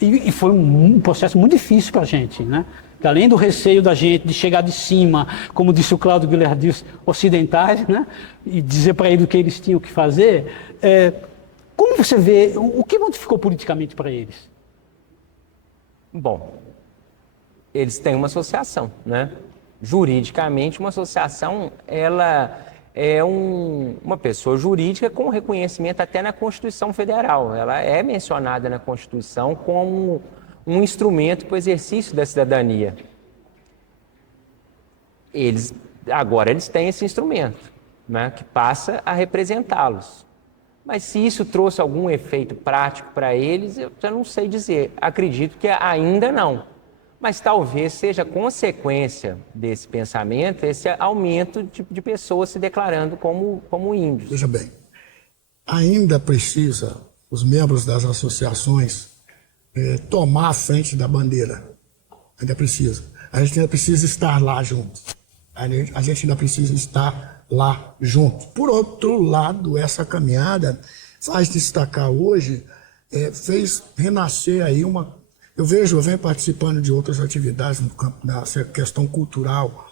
E foi um processo muito difícil para a gente, né? Que além do receio da gente de chegar de cima, como disse o Cláudio Guilherme, ocidentais, né? E dizer para eles o que eles tinham que fazer, como você vê, o que modificou politicamente para eles? Bom, eles têm uma associação, né? Juridicamente, uma associação, ela é uma pessoa jurídica com reconhecimento até na Constituição Federal. Ela é mencionada na Constituição como um instrumento para o exercício da cidadania. Agora eles têm esse instrumento, né, que passa a representá-los. Mas se isso trouxe algum efeito prático para eles, eu já não sei dizer. Acredito que ainda não. Mas talvez seja consequência desse pensamento, esse aumento de pessoas se declarando como índios. Veja bem, ainda precisa os membros das associações tomar a frente da bandeira. Ainda precisa. A gente ainda precisa estar lá junto. A gente ainda precisa estar lá junto. Por outro lado, essa caminhada faz destacar hoje, fez renascer aí eu venho participando de outras atividades no campo da questão cultural,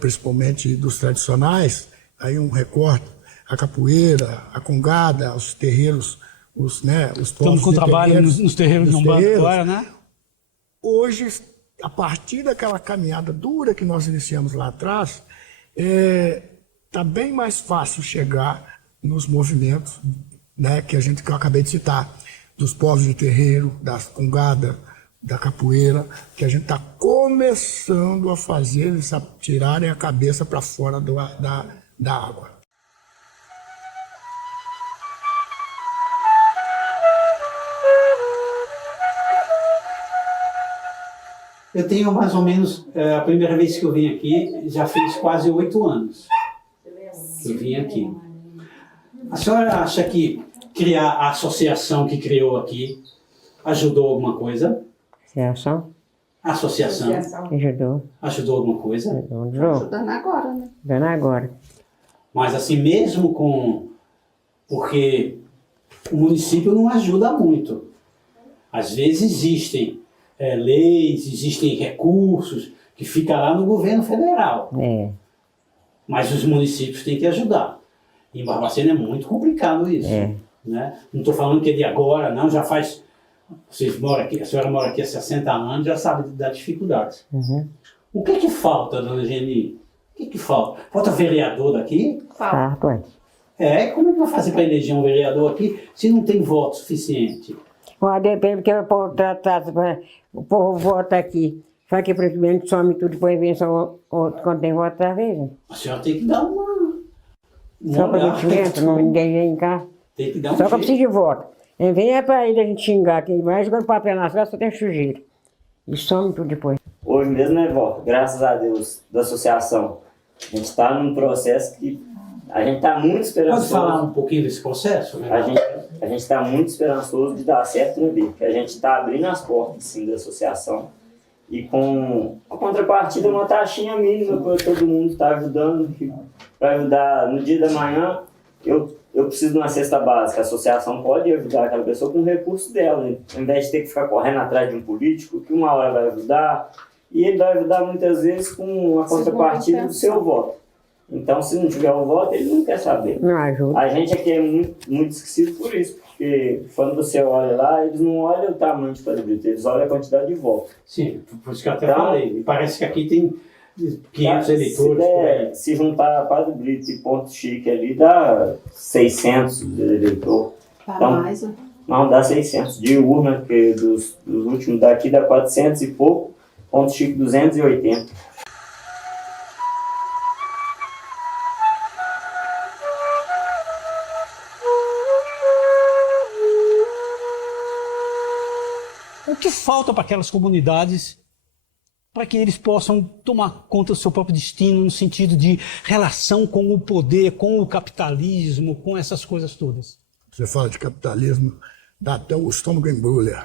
principalmente dos tradicionais, aí um recorte, a capoeira, a congada, os terreiros, os povos. Estamos com trabalho nos terreiros de Umbanda agora, né? Hoje, a partir daquela caminhada dura que nós iniciamos lá atrás, tá bem mais fácil chegar nos movimentos, né, que eu acabei de citar, dos povos de terreiro, da congada, da capoeira, que a gente está começando a fazer eles tirarem a cabeça para fora da água. Eu tenho mais ou menos, a primeira vez que eu vim aqui, já fez quase 8 anos que eu vim aqui. A senhora acha que criar a associação que criou aqui ajudou alguma coisa? Associação? Ajudou. Ajudou alguma coisa? Ajudou. Ajudando agora, né? Ajudando agora. Mas assim, mesmo porque o município não ajuda muito. Às vezes existem leis, existem recursos que ficam lá no governo federal. Mas os municípios têm que ajudar. Em Barbacena é muito complicado isso. Né? Não estou falando que é de agora, não, já faz... Vocês moram aqui, a senhora mora aqui há 60 anos, já sabe das dificuldades. O que falta, dona Geni? O que falta? Falta vereador daqui? Falta. Como é que vai fazer para eleger um vereador aqui se não tem voto suficiente? Depende porque o povo vota aqui. Só que presidente some tudo, depois vem só quando tem voto outra vez. A senhora tem que dar só para investimento, ninguém vem cá. Tem que dar só que eu preciso de voto. Vem é para ele a gente xingar aqui, mas quando o papel nas costas só tem sujeira. E some tudo depois. Hoje mesmo, né, vó? Graças a Deus, da associação. A gente está num processo que a gente está muito esperançoso. Pode falar um pouquinho desse processo? A gente está muito esperançoso de dar certo, né, Bia? Porque a gente está abrindo as portas, sim, da associação. E com a contrapartida, uma taxinha mínima para todo mundo estar ajudando. Para ajudar no dia da manhã, eu preciso de uma cesta básica. A associação pode ajudar aquela pessoa com o recurso dela. Né? Ao invés de ter que ficar correndo atrás de um político, que uma hora vai ajudar, e ele vai ajudar muitas vezes com a contrapartida do seu voto. Então, se não tiver o voto, ele não quer saber. Não ajuda. A gente aqui é muito esquecido por isso, porque quando você olha lá, eles não olham o tamanho de Padre Brito, eles olham a quantidade de votos. Sim, por isso que eu até falei. Me parece que aqui tem 500 eleitores. Se juntar Padre Brito e Ponto Chique ali, dá 600 eleitores. Então, mais, né? Não, dá 600. De urna, que dos últimos daqui dá 400 e pouco. Ponto Chique 280. O que falta para aquelas comunidades para que eles possam tomar conta do seu próprio destino no sentido de relação com o poder, com o capitalismo, com essas coisas todas? Você fala de capitalismo, dá até o estômago embrulha.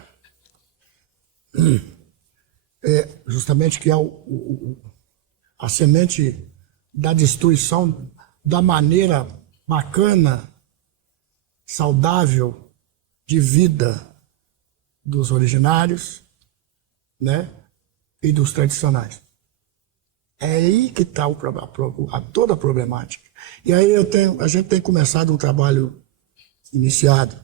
É justamente que é a semente da destruição da maneira bacana, saudável de vida dos originários, né, e dos tradicionais. É aí que está toda a problemática. E aí a gente tem começado um trabalho iniciado,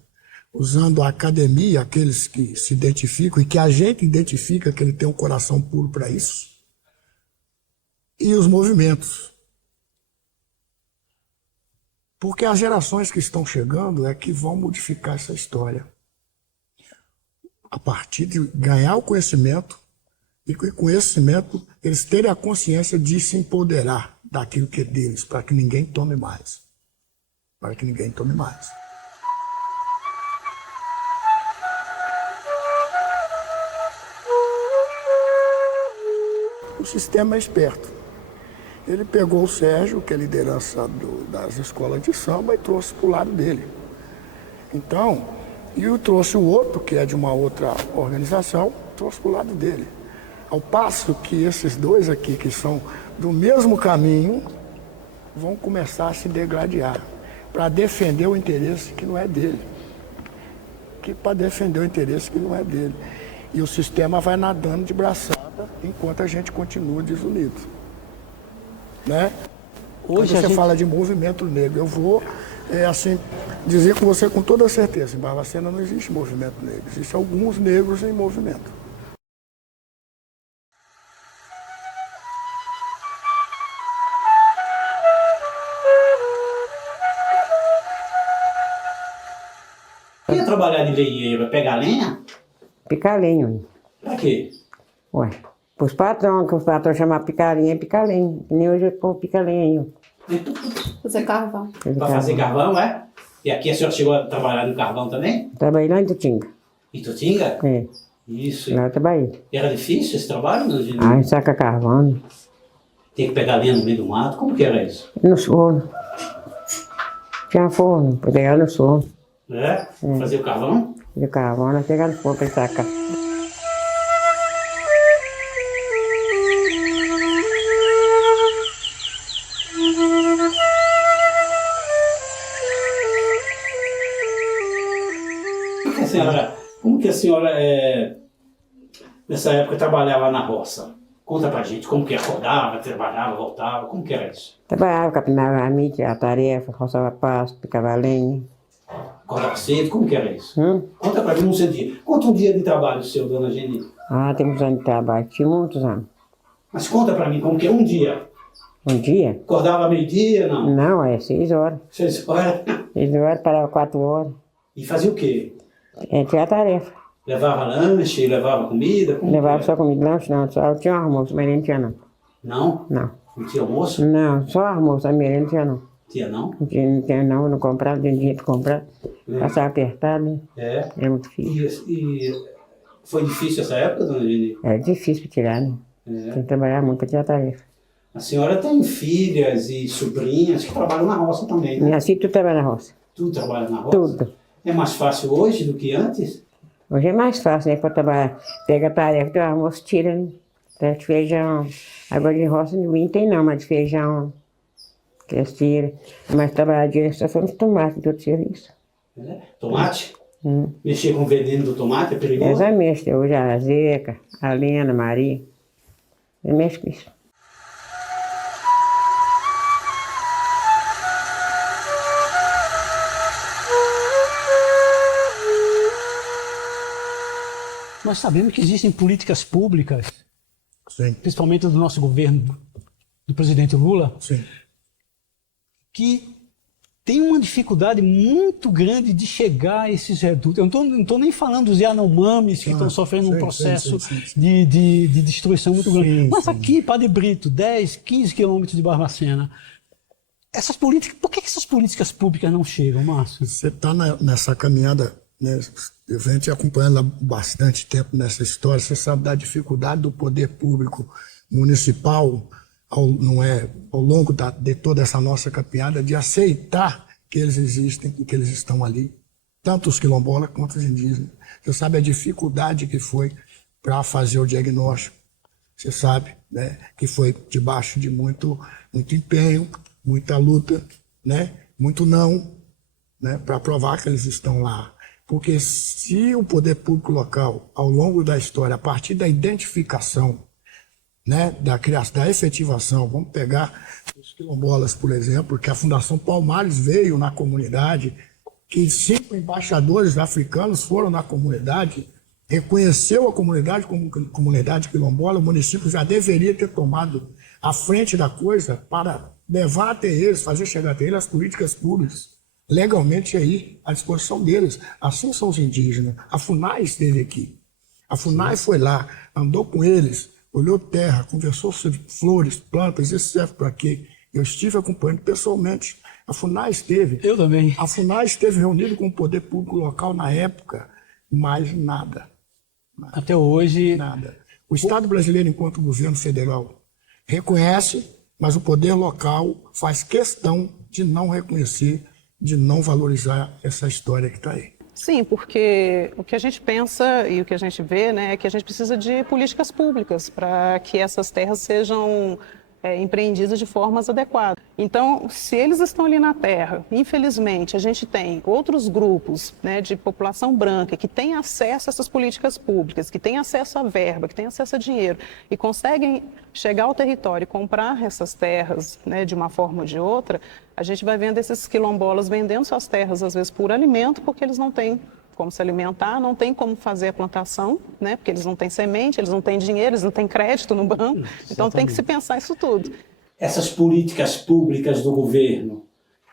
usando a academia, aqueles que se identificam e que a gente identifica que ele tem um coração puro para isso, e os movimentos. Porque as gerações que estão chegando é que vão modificar essa história. A partir de ganhar o conhecimento, e com o conhecimento eles terem a consciência de se empoderar daquilo que é deles, para que ninguém tome mais. Para que ninguém tome mais. O sistema é esperto. Ele pegou o Sérgio, que é liderança das escolas de samba, e trouxe para o lado dele. Então, e eu trouxe o outro, que é de uma outra organização, trouxe para o lado dele. Ao passo que esses dois aqui, que são do mesmo caminho, vão começar a se degladiar para defender o interesse que não é dele. Para defender o interesse que não é dele. E o sistema vai nadando de braçada enquanto a gente continua desunido. Né? Hoje quando você fala de movimento negro, eu vou assim, dizer com você com toda certeza, em Barbacena não existe movimento negro, existem alguns negros em movimento. Quem ia trabalhar de lenheiro? Vai pegar lenha? Picar lenha. Pra quê? Ué, pros patrões, que os patrões chamam picarinha, é picar lenha. Nem hoje o povo pica lenha. Fazer carvão. Pra fazer carvão, é? E aqui a senhora chegou a trabalhar no carvão também? Trabalhei lá em Tutinga. Em Tutinga? É. Isso. Lá eu trabalhei. Era difícil esse trabalho? Ah, saca carvão. Tem que pegar lenha no meio do mato? Como que era isso? No forno. Tinha forno, pra pegar no forno. É? Fazer o carvão? Fazer o carvão, nós pegar no forno pra sacar. Como que a senhora nessa época trabalhava na roça. Conta pra gente como que acordava, trabalhava, voltava, como que era isso? Trabalhava, capinava a mídia, a tarefa, roçava pasto, picava lenha. Acordava cedo, como que era isso? Conta pra mim um dia. Conta um dia de trabalho seu, dona Geni. Ah, tem muitos anos de trabalho, tinha muitos anos. Mas conta pra mim como que é um dia. Um dia? Acordava meio-dia, não? Não, é 6 horas. 6 horas? 6 horas, parava 4 horas. E fazia o quê? Tinha a tarefa. Levava lanche, levava comida? Como Levava só comida, lanche não, só tinha um almoço, mas não tinha não. Não? Não. Não tinha almoço? Não, só almoço, a merenda não tinha não. Tinha não? Não tinha não, não comprava, não tinha dinheiro para comprar. Passava apertado, né? É? Era muito difícil. E foi difícil essa época, dona Geni? Era difícil para tirar, né? É. Tem que trabalhar muito para tirar a tarefa. A senhora tem filhas e sobrinhas que trabalham na roça também, né? Minha filha, tu trabalha na roça. Tu trabalha na roça? Tudo. É mais fácil hoje do que antes? Hoje é mais fácil, né? Para trabalhar, pega a tarefa, teu almoço, tira, né? Traz feijão. Agora de roça não tem não, mas de feijão, que eles tiram. Mas trabalhar direto só foi nos tomates de outro serviço. É. Tomate? Mexer com o veneno do tomate é perigoso? Eles mexem, hoje a Zeca, a Lena, a Maria. Eles mexem com isso. Nós sabemos que existem políticas públicas, Sim. principalmente do nosso governo, do presidente Lula, Sim. que tem uma dificuldade muito grande de chegar a esses redutos. Eu não estou nem falando dos Yanomamis que estão sofrendo um processo de destruição muito grande. Mas aqui, Padre Brito, 10, 15 quilômetros de Barbacena, essas políticas, por que essas políticas públicas não chegam, Márcio? Você está nessa caminhada, né? Eu venho te acompanhando há bastante tempo nessa história. Você sabe da dificuldade do poder público municipal ao longo de toda essa nossa caminhada de aceitar que eles existem e que eles estão ali, tanto os quilombolas quanto os indígenas. Você sabe a dificuldade que foi para fazer o diagnóstico. Você sabe, né, que foi debaixo de muito empenho, muita luta, né, muito não, né, para provar que eles estão lá. Porque se o poder público local, ao longo da história, a partir da identificação, né, da criação, da efetivação, vamos pegar os quilombolas, por exemplo, que a Fundação Palmares veio na comunidade, que 5 embaixadores africanos foram na comunidade, reconheceu a comunidade como comunidade quilombola, o município já deveria ter tomado a frente da coisa para levar até eles, fazer chegar até eles as políticas públicas. Legalmente aí, à disposição deles. Assim são os indígenas. A FUNAI esteve aqui. A FUNAI foi lá, andou com eles, olhou terra, conversou sobre flores, plantas, isso serve para quê? Eu estive acompanhando pessoalmente. A FUNAI esteve. Eu também. A FUNAI esteve reunida com o poder público local na época, mas nada. Até hoje... Nada. O Estado brasileiro, enquanto governo federal, reconhece, mas o poder local faz questão de não reconhecer, de não valorizar essa história que está aí. Sim, porque o que a gente pensa e o que a gente vê, né, é que a gente precisa de políticas públicas para que essas terras sejam empreendidas de formas adequadas. Então, se eles estão ali na terra, infelizmente, a gente tem outros grupos, né, de população branca que têm acesso a essas políticas públicas, que têm acesso à verba, que têm acesso a dinheiro e conseguem chegar ao território e comprar essas terras, né, de uma forma ou de outra, a gente vai vendo esses quilombolas vendendo suas terras, às vezes, por alimento, porque eles não têm como se alimentar, não tem como fazer a plantação, né? Porque eles não têm semente, eles não têm dinheiro, eles não têm crédito no banco. Então tem que se pensar isso tudo. Essas políticas públicas do governo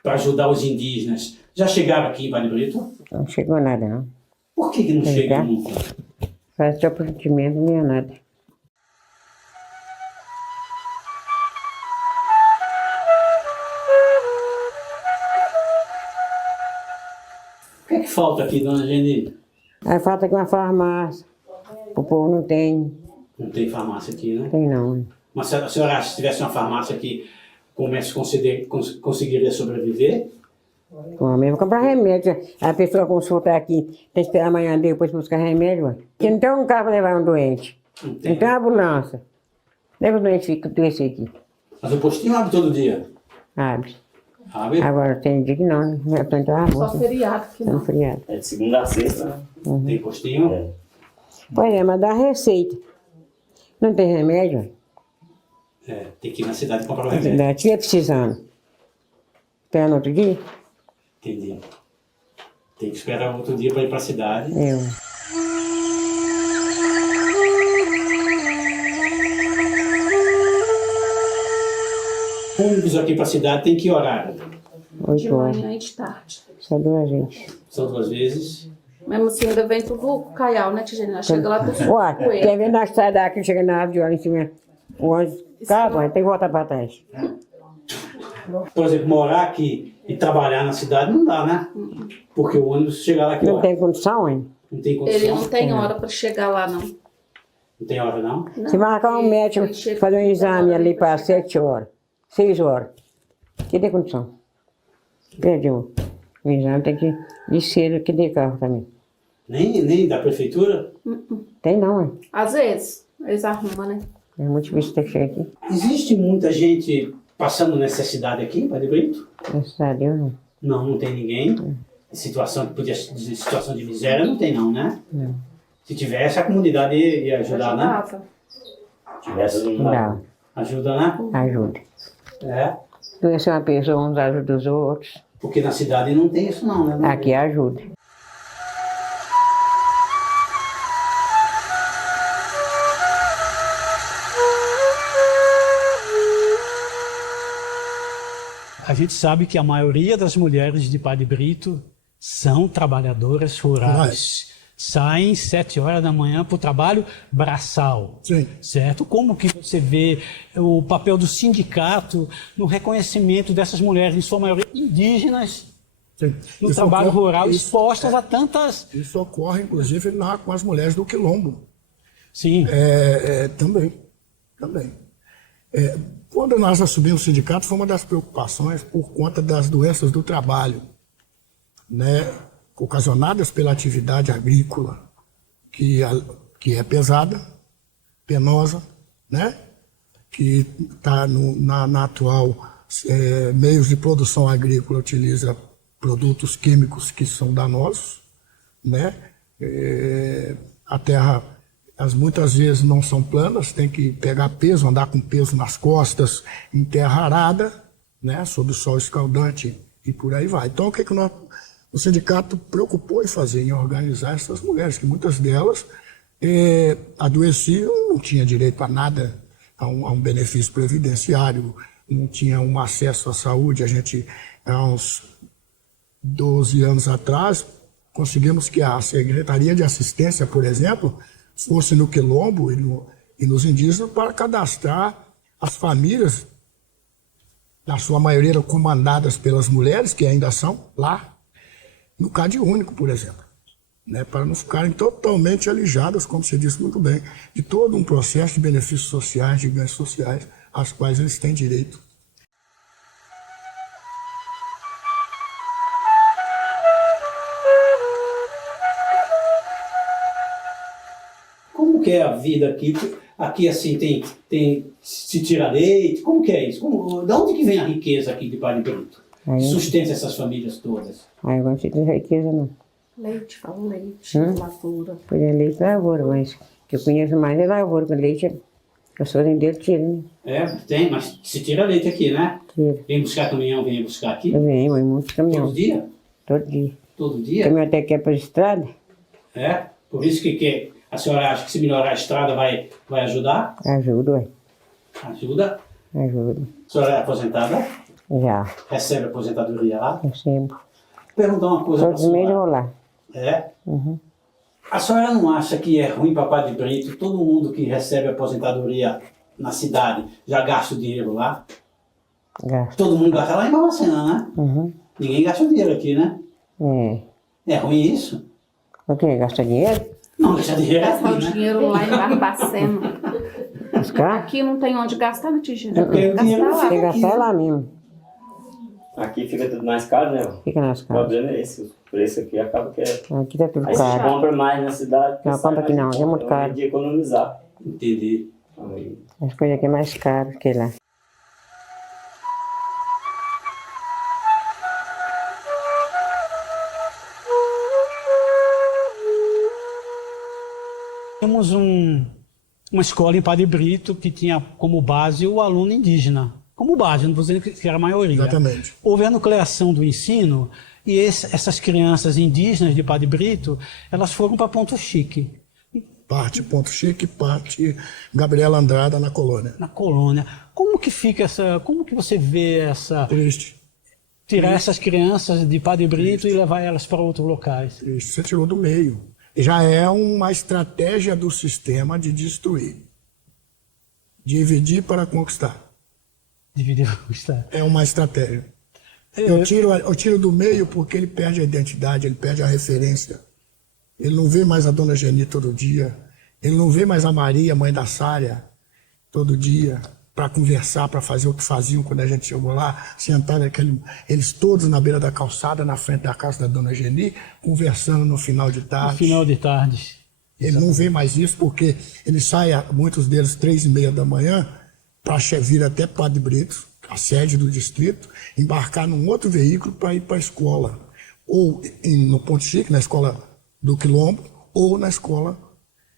para ajudar os indígenas já chegaram aqui em Padre Brito? Não chegou nada, não. Por que não chegam nunca? Faz só procedimento, nem é nada. O que é que falta aqui, dona Geni? Aí falta aqui uma farmácia. O povo não tem. Não tem farmácia aqui, né? Tem não. Mas a senhora acha que se tivesse uma farmácia aqui, o comércio conseguiria sobreviver? Bom, mesmo comprar remédio. A pessoa consulta aqui, tem que esperar amanhã depois buscar remédio. Porque não tem um carro para levar um doente. Não tem ambulância. Leva o doente fica desse aqui. Mas o postinho abre todo dia? Abre. Abre? Agora tem dia que não, né? Só feriado que não. Feriado. É de segunda a sexta, né? Tem postinho? Pois é, mas dá receita. Não tem remédio? É, tem que ir na cidade comprar o remédio. Da tia precisando. Espera no outro dia? Entendi. Tem que esperar outro dia para ir para a cidade. Eu. Ônibus aqui para a cidade tem que horário? 8 horas. De manhã e de tarde. Só 2 vezes. São 2 vezes. Mesmo assim, ainda vem tudo caial, né, tia Genina? Chega lá tudo Ué, poeira. quer ver nós sair daqui, chega na árvore de olho em cima. O ônibus acaba, tem que voltar para trás. Por exemplo, morar aqui e trabalhar na cidade não dá, né? Porque o ônibus chega lá que Não hora? tem condição, hein? Não tem condição. Ele não tem hora para chegar lá, não. Não tem hora, não? Se marcar um médico, fazer um exame ali para 7 horas, 6 horas, que tem condição? Perdeu. O exame tem que ir cedo, que tem carro também. Nem da prefeitura? Tem não, hein? Às vezes, eles arrumam, né? É muito difícil ter que chegar aqui. Existe muita gente passando necessidade aqui em Padre Brito? Graças a Deus, não. Não, não tem ninguém. Situação que podia dizer situação de miséria não tem não, né? Não. Se tivesse, a comunidade ia ajudar, né? Ajudava. Tivesse, Não. ajuda, né? Ajuda. É, Conhecer uma pessoa, uns ajudam os outros. porque na cidade não tem isso não, né? Aqui ajuda. A gente sabe que a maioria das mulheres de Padre Brito são trabalhadoras rurais. Saem 7 horas da manhã para o trabalho braçal. Sim. Certo? Como que você vê o papel do sindicato no reconhecimento dessas mulheres, em sua maioria indígenas, Sim. no Isso trabalho ocorre- rural, isso- expostas a tantas... Isso ocorre, inclusive, com as mulheres do Quilombo. Sim. Também. Quando nós assumimos o sindicato, foi uma das preocupações por conta das doenças do trabalho, né, ocasionadas pela atividade agrícola, que é pesada, penosa, né, que está na atual meios de produção agrícola, utiliza produtos químicos que são danosos, né, a terra muitas vezes não são planas, tem que pegar peso, andar com peso nas costas, em terra arada, né, sob o sol escaldante e por aí vai. Então, o que o sindicato preocupou em fazer, em organizar essas mulheres, que muitas delas adoeciam, não tinham direito a nada, a um benefício previdenciário, não tinham um acesso à saúde. A gente, há uns 12 anos atrás, conseguimos que a Secretaria de Assistência, por exemplo, fosse no Quilombo e nos indígenas para cadastrar as famílias, na sua maioria comandadas pelas mulheres, que ainda são lá, no Cade Único, por exemplo, né, para não ficarem totalmente alijadas, como você disse muito bem, de todo um processo de benefícios sociais, de ganhos sociais, às quais eles têm direito. Como que é a vida aqui? Aqui, assim, se tira leite? Como que é isso? De onde que vem a riqueza aqui de Padre Brito? Sustenta essas famílias todas? Aí eu não sei de riqueza, não. Leite, fala leite, lavoura. Pois é, leite e lavoura, mas que eu conheço mais é lavoura, com leite, eu sou fazendeiro, tira, né? Tem, mas se tira leite aqui, né? Tira. Vem buscar caminhão, vem buscar aqui? Eu venho, mas muito caminhão. Todo dia? Todo dia. Todo O dia? caminhão até que é para a estrada, Por isso que a senhora acha que se melhorar a estrada vai ajudar? ajuda, ué. Ajuda? Ajuda. A senhora é aposentada? Já, Recebe aposentadoria lá? recebo. Perguntar uma coisa para a Todos os meses eu senhora. vou lá. É? Uhum. A senhora não acha que é ruim para Padre Brito, todo mundo que recebe aposentadoria na cidade já gasta o dinheiro lá? Gasto. Todo mundo gasta lá em Barbacena, né? Uhum. Ninguém gasta o dinheiro aqui, né? É. É ruim isso? O quê? Gasta dinheiro? Não, gasta dinheiro Gastar o aqui, né? dinheiro lá em Barbacena. Buscar? Aqui não tem onde gastar, né, tia Genina? porque o dinheiro Gastar lá. Tem que gastar lá mesmo. Aqui fica tudo mais caro, né? Fica nas O casas. problema é esse, o preço aqui acaba que é... Aqui tá tudo Aí você caro. compra mais na cidade... Não, compra aqui não, é muito caro. É um de economizar. Entendi. Aí, As coisas aqui é mais caro que lá. Temos uma escola em Padre Brito que tinha como base o aluno indígena. Como base, não vou dizer que era a maioria. Exatamente. Houve a nucleação do ensino e essas crianças indígenas de Padre Brito, elas foram para Ponto Chique. Parte Ponto Chique, parte Gabriela Andrada na colônia. Na colônia. Como que fica como que você vê essa... Triste. Tirar essas crianças de Padre Brito e levar elas para outros locais? Triste. Você tirou do meio. Já é uma estratégia do sistema de destruir. Dividir para conquistar. Dividir para conquistar. É uma estratégia. Eu tiro do meio porque ele perde a identidade, ele perde a referência. Ele não vê mais a Dona Geni todo dia. Ele não vê mais a Maria, mãe da Sária, todo dia, para conversar, para fazer o que faziam quando a gente chegou lá, sentaram eles todos na beira da calçada, na frente da casa da Dona Geni, conversando no final de tarde. No final de tarde. Ele não vê mais isso porque ele sai, muitos deles, 3h30 da manhã, para vir até Padre Brito, a sede do distrito, embarcar num outro veículo para ir para a escola. Ou no Ponto Chique, na escola do Quilombo, ou na escola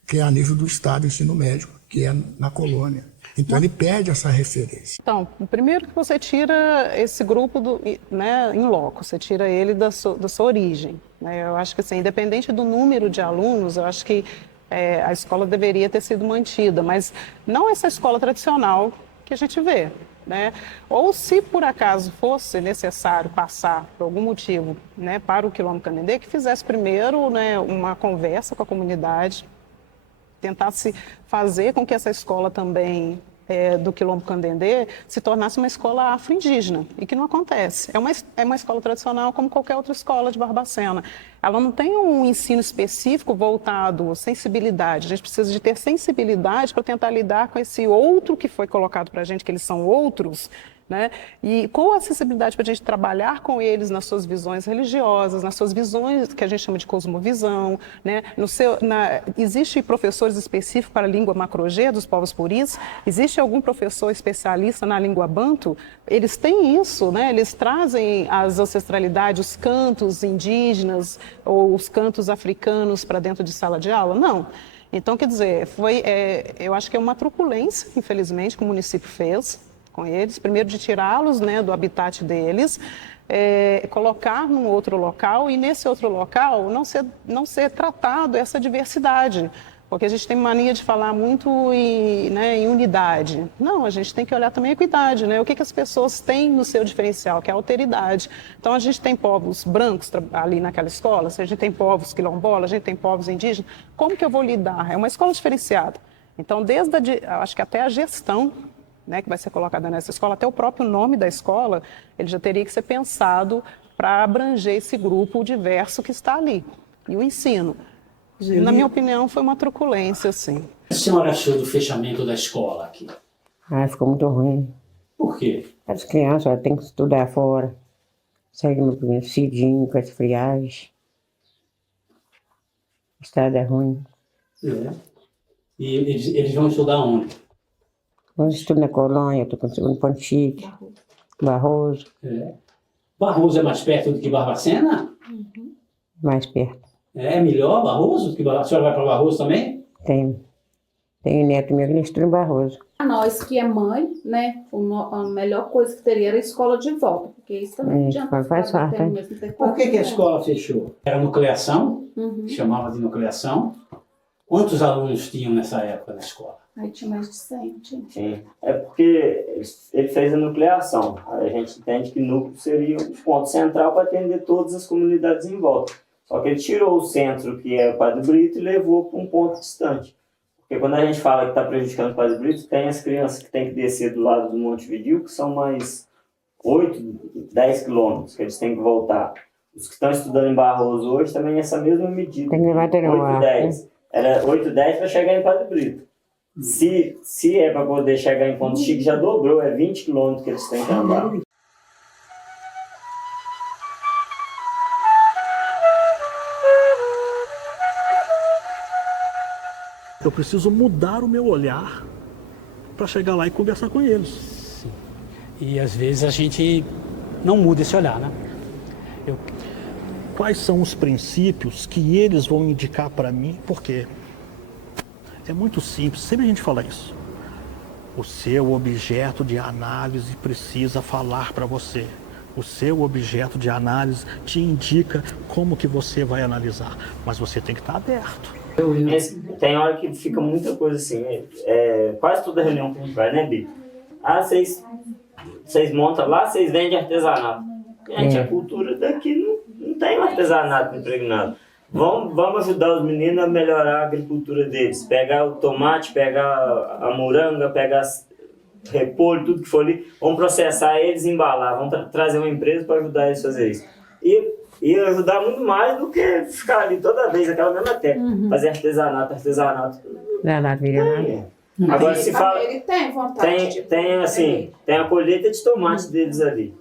que é a nível do Estado, ensino médio, que é na colônia. Então ele perde essa referência. Então, primeiro que você tira esse grupo em loco, você tira ele da sua origem. Né? Eu acho que assim, independente do número de alunos, eu acho que a escola deveria ter sido mantida, mas não essa escola tradicional que a gente vê. Né? Ou se por acaso fosse necessário passar, por algum motivo, né, para o Quilombo Canendê, que fizesse primeiro, né, uma conversa com a comunidade, tentasse fazer com que essa escola também do Quilombo Canendê se tornasse uma escola afro-indígena, e que não acontece. É uma escola tradicional como qualquer outra escola de Barbacena. Ela não tem um ensino específico voltado à sensibilidade. A gente precisa de ter sensibilidade para tentar lidar com esse outro que foi colocado para a gente, que eles são outros, né? E com a sensibilidade para a gente trabalhar com eles nas suas visões religiosas, nas suas visões que a gente chama de cosmovisão, né? Existe professores específicos para a língua macrogê dos povos puris? Existe algum professor especialista na língua banto? Eles têm isso, né? Eles trazem as ancestralidades, os cantos indígenas ou os cantos africanos para dentro de sala de aula? Não. Então, quer dizer, eu acho que é uma truculência, infelizmente, que o município fez com eles, primeiro de tirá-los, né, do habitat deles, colocar num outro local e nesse outro local não ser tratado essa diversidade, porque a gente tem mania de falar muito em unidade. Não, a gente tem que olhar também a equidade, né? O que as pessoas têm no seu diferencial, que é a alteridade. Então a gente tem povos brancos ali naquela escola, a gente tem povos quilombolas, a gente tem povos indígenas, como que eu vou lidar? É uma escola diferenciada. Então acho que até a gestão, né, que vai ser colocada nessa escola, até o próprio nome da escola, ele já teria que ser pensado para abranger esse grupo diverso que está ali. E o ensino, na minha opinião, foi uma truculência, assim. O que a senhora achou do fechamento da escola aqui? Ficou muito ruim. Por quê? As crianças têm que estudar fora, sair muito cedinho com as friagens. O estado é ruim. E eles vão estudar onde? Eu estudo na colônia, estou no Ponto Chique, Barroso. Barroso é mais perto do que Barbacena? Mais perto. É melhor Barroso do que Barbacena? A senhora vai para Barroso também? Tenho neto meu que estuda em Barroso. A nós que é mãe, né, a melhor coisa que teria era a escola de volta, porque isso também não adianta. Por que a escola fechou? Era nucleação, chamava de nucleação. Quantos alunos tinham nessa época na escola? Aí tinha mais de 100. Sim, é porque ele fez a nucleação. A gente entende que núcleo seria o ponto central para atender todas as comunidades em volta. Só que ele tirou o centro, que é o Padre Brito, e levou para um ponto distante. Porque quando a gente fala que está prejudicando o Padre Brito, tem as crianças que têm que descer do lado do Monte Vidil, que são mais 8, 10 quilômetros, que eles têm que voltar. Os que estão estudando em Barroso hoje também é essa mesma medida. Tem que levar até no ar. 8, 10. Era 8, 10 para chegar em Padre Brito. Se é para poder chegar em Ponto Chique, já dobrou, é 20 quilômetros que eles têm que andar. Eu preciso mudar o meu olhar para chegar lá e conversar com eles. Sim. E às vezes a gente não muda esse olhar, né? Quais são os princípios que eles vão indicar para mim? Por quê? É muito simples, sempre a gente fala isso. O seu objeto de análise precisa falar para você. O seu objeto de análise te indica como que você vai analisar, mas você tem que estar aberto. Tem hora que fica muita coisa assim, quase toda reunião que a gente vai, né, Bi? Ah, vocês montam lá, vocês vendem artesanato. Gente, a cultura daqui não tem artesanato impregnado. Vamos ajudar os meninos a melhorar a agricultura deles. Pegar o tomate, pegar a moranga, pegar repolho, tudo que for ali. Vamos processar eles e embalar. Vamos trazer uma empresa para ajudar eles a fazer isso. E ajudar muito mais do que ficar ali toda vez, aquela mesma técnica. Fazer artesanato. Agora se fala... Ele tem vontade. Tem a colheita de tomate deles ali.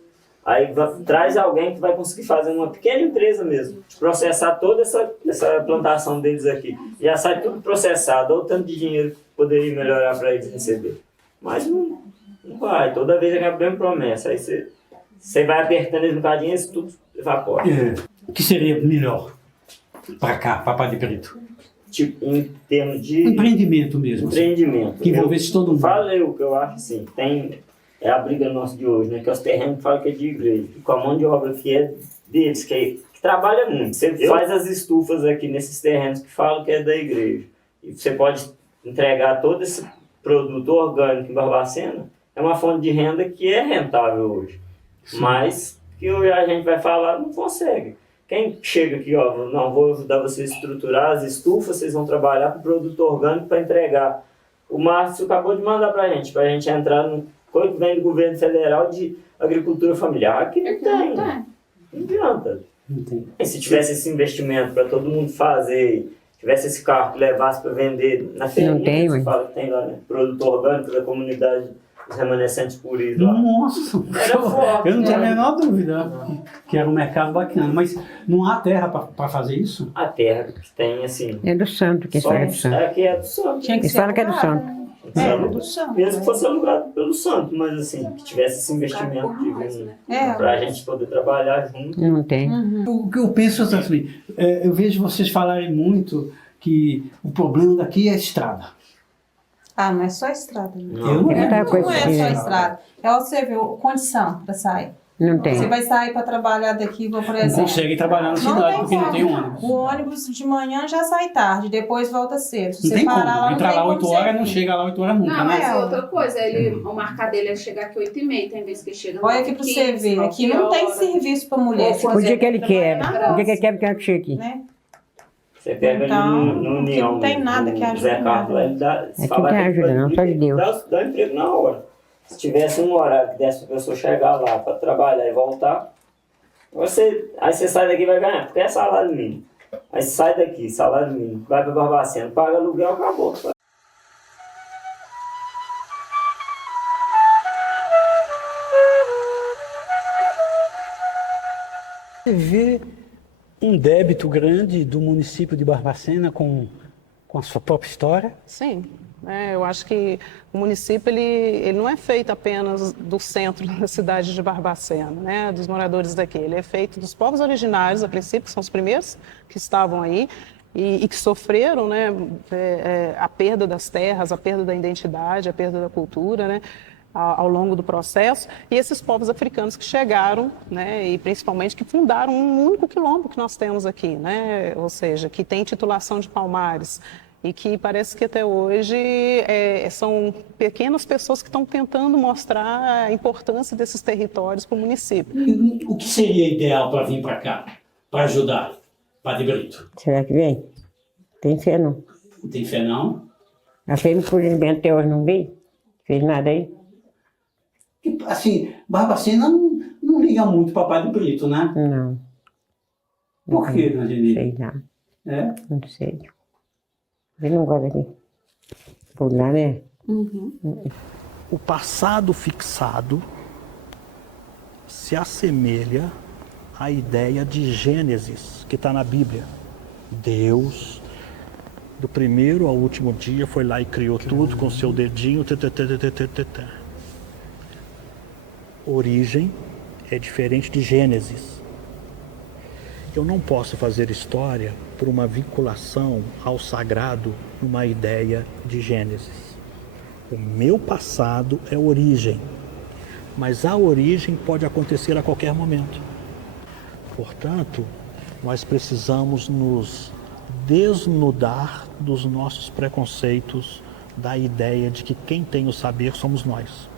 Aí traz alguém que vai conseguir fazer uma pequena empresa mesmo, de processar toda essa plantação deles aqui. Já sai tudo processado, olha o tanto de dinheiro que poderia melhorar para eles receber. Mas não vai, toda vez é a mesma promessa. Aí você vai apertando eles um bocadinho e isso tudo evapora. O que seria melhor para cá, para Padre Brito? Tipo, em termos de... Empreendimento mesmo. Empreendimento. Assim, que envolvesse todo mundo. Falei o que eu acho assim, é a briga nossa de hoje, né? Que é os terrenos que falam que é de igreja. Com a mão de obra que é deles, que trabalha muito. Você faz as estufas aqui nesses terrenos que falam que é da igreja. E você pode entregar todo esse produto orgânico em Barbacena. É uma fonte de renda que é rentável hoje. Sim. Mas que a gente vai falar, não consegue. Quem chega aqui, não, vou ajudar vocês a estruturar as estufas, vocês vão trabalhar com produto orgânico para entregar. O Márcio acabou de mandar para a gente entrar no coisa que vem do governo federal de agricultura familiar. Aqui não tem. Não adianta. E se tivesse esse investimento para todo mundo fazer, tivesse esse carro que levasse para vender na feirinha, que fala que tem lá, né? Produto orgânico da comunidade, os remanescentes puris lá. Nossa! Era forte, eu não tenho a menor dúvida que era um mercado bacana, mas não há terra para fazer isso? A terra que tem, assim... É do santo, que fala é do santo. Aqui é do santo. Eles falam que é do santo. Mesmo que fosse alugado pelo santo, mas assim, que tivesse esse investimento para a gente poder trabalhar junto. Não tem. O que eu penso é assim, eu vejo vocês falarem muito que o problema daqui é a estrada. Ah, não é só estrada. Não é só estrada. É você ver condição para sair. Não tem. Você vai sair para trabalhar daqui, por exemplo. Não consegue trabalhar na cidade porque não tem ônibus. O ônibus de manhã já sai tarde, depois volta cedo. Se não você tem parar como. Entrar lá 8 horas, não chega lá 8 horas nunca. Não, mas outra coisa, o marcar dele é chegar aqui 8h30, tem vezes que chega... Olha aqui para você ver, aqui não tem serviço para mulher. O dia que ele quer, o dia que ele quer que chegue aqui. Né? Você pega ali no União, não tem nada que ajude. Zé Carlos, ele dá... Aqui não tem ajuda não, só de Deus. Dá emprego na hora. Se tivesse um horário que desse para a pessoa chegar lá para trabalhar e voltar, aí você sai daqui e vai ganhar, porque é salário mínimo. Aí você sai daqui, salário mínimo, vai para Barbacena, paga aluguel, acabou. Você vê um débito grande do município de Barbacena com a sua própria história? Sim. Eu acho que o município ele não é feito apenas do centro da cidade de Barbacena, né, dos moradores daqui. Ele é feito dos povos originários, a princípio, que são os primeiros que estavam aí e que sofreram, né, a perda das terras, a perda da identidade, a perda da cultura, né, ao longo do processo. E esses povos africanos que chegaram, né, e principalmente que fundaram um único quilombo que nós temos aqui, né, ou seja, que tem titulação de Palmares. E que parece que até hoje são pequenas pessoas que estão tentando mostrar a importância desses territórios para o município. O que seria ideal para vir para cá, para ajudar, Padre Brito? Será que vem? Tem fé não. Não tem fé não? A fé por exemplo até hoje não veio? Fez nada aí? Assim, Barbacena não liga muito para Padre Brito, né? Não. Por quê, Dona Geni? Sei lá. É? Não sei. Ele não gosta aqui. Por lá, né? O passado fixado se assemelha à ideia de Gênesis, que está na Bíblia. Deus, do primeiro ao último dia, foi lá e criou tudo com seu dedinho. Origem é diferente de Gênesis. Eu não posso fazer história por uma vinculação ao sagrado numa ideia de Gênesis. O meu passado é origem, mas a origem pode acontecer a qualquer momento. Portanto, nós precisamos nos desnudar dos nossos preconceitos, da ideia de que quem tem o saber somos nós.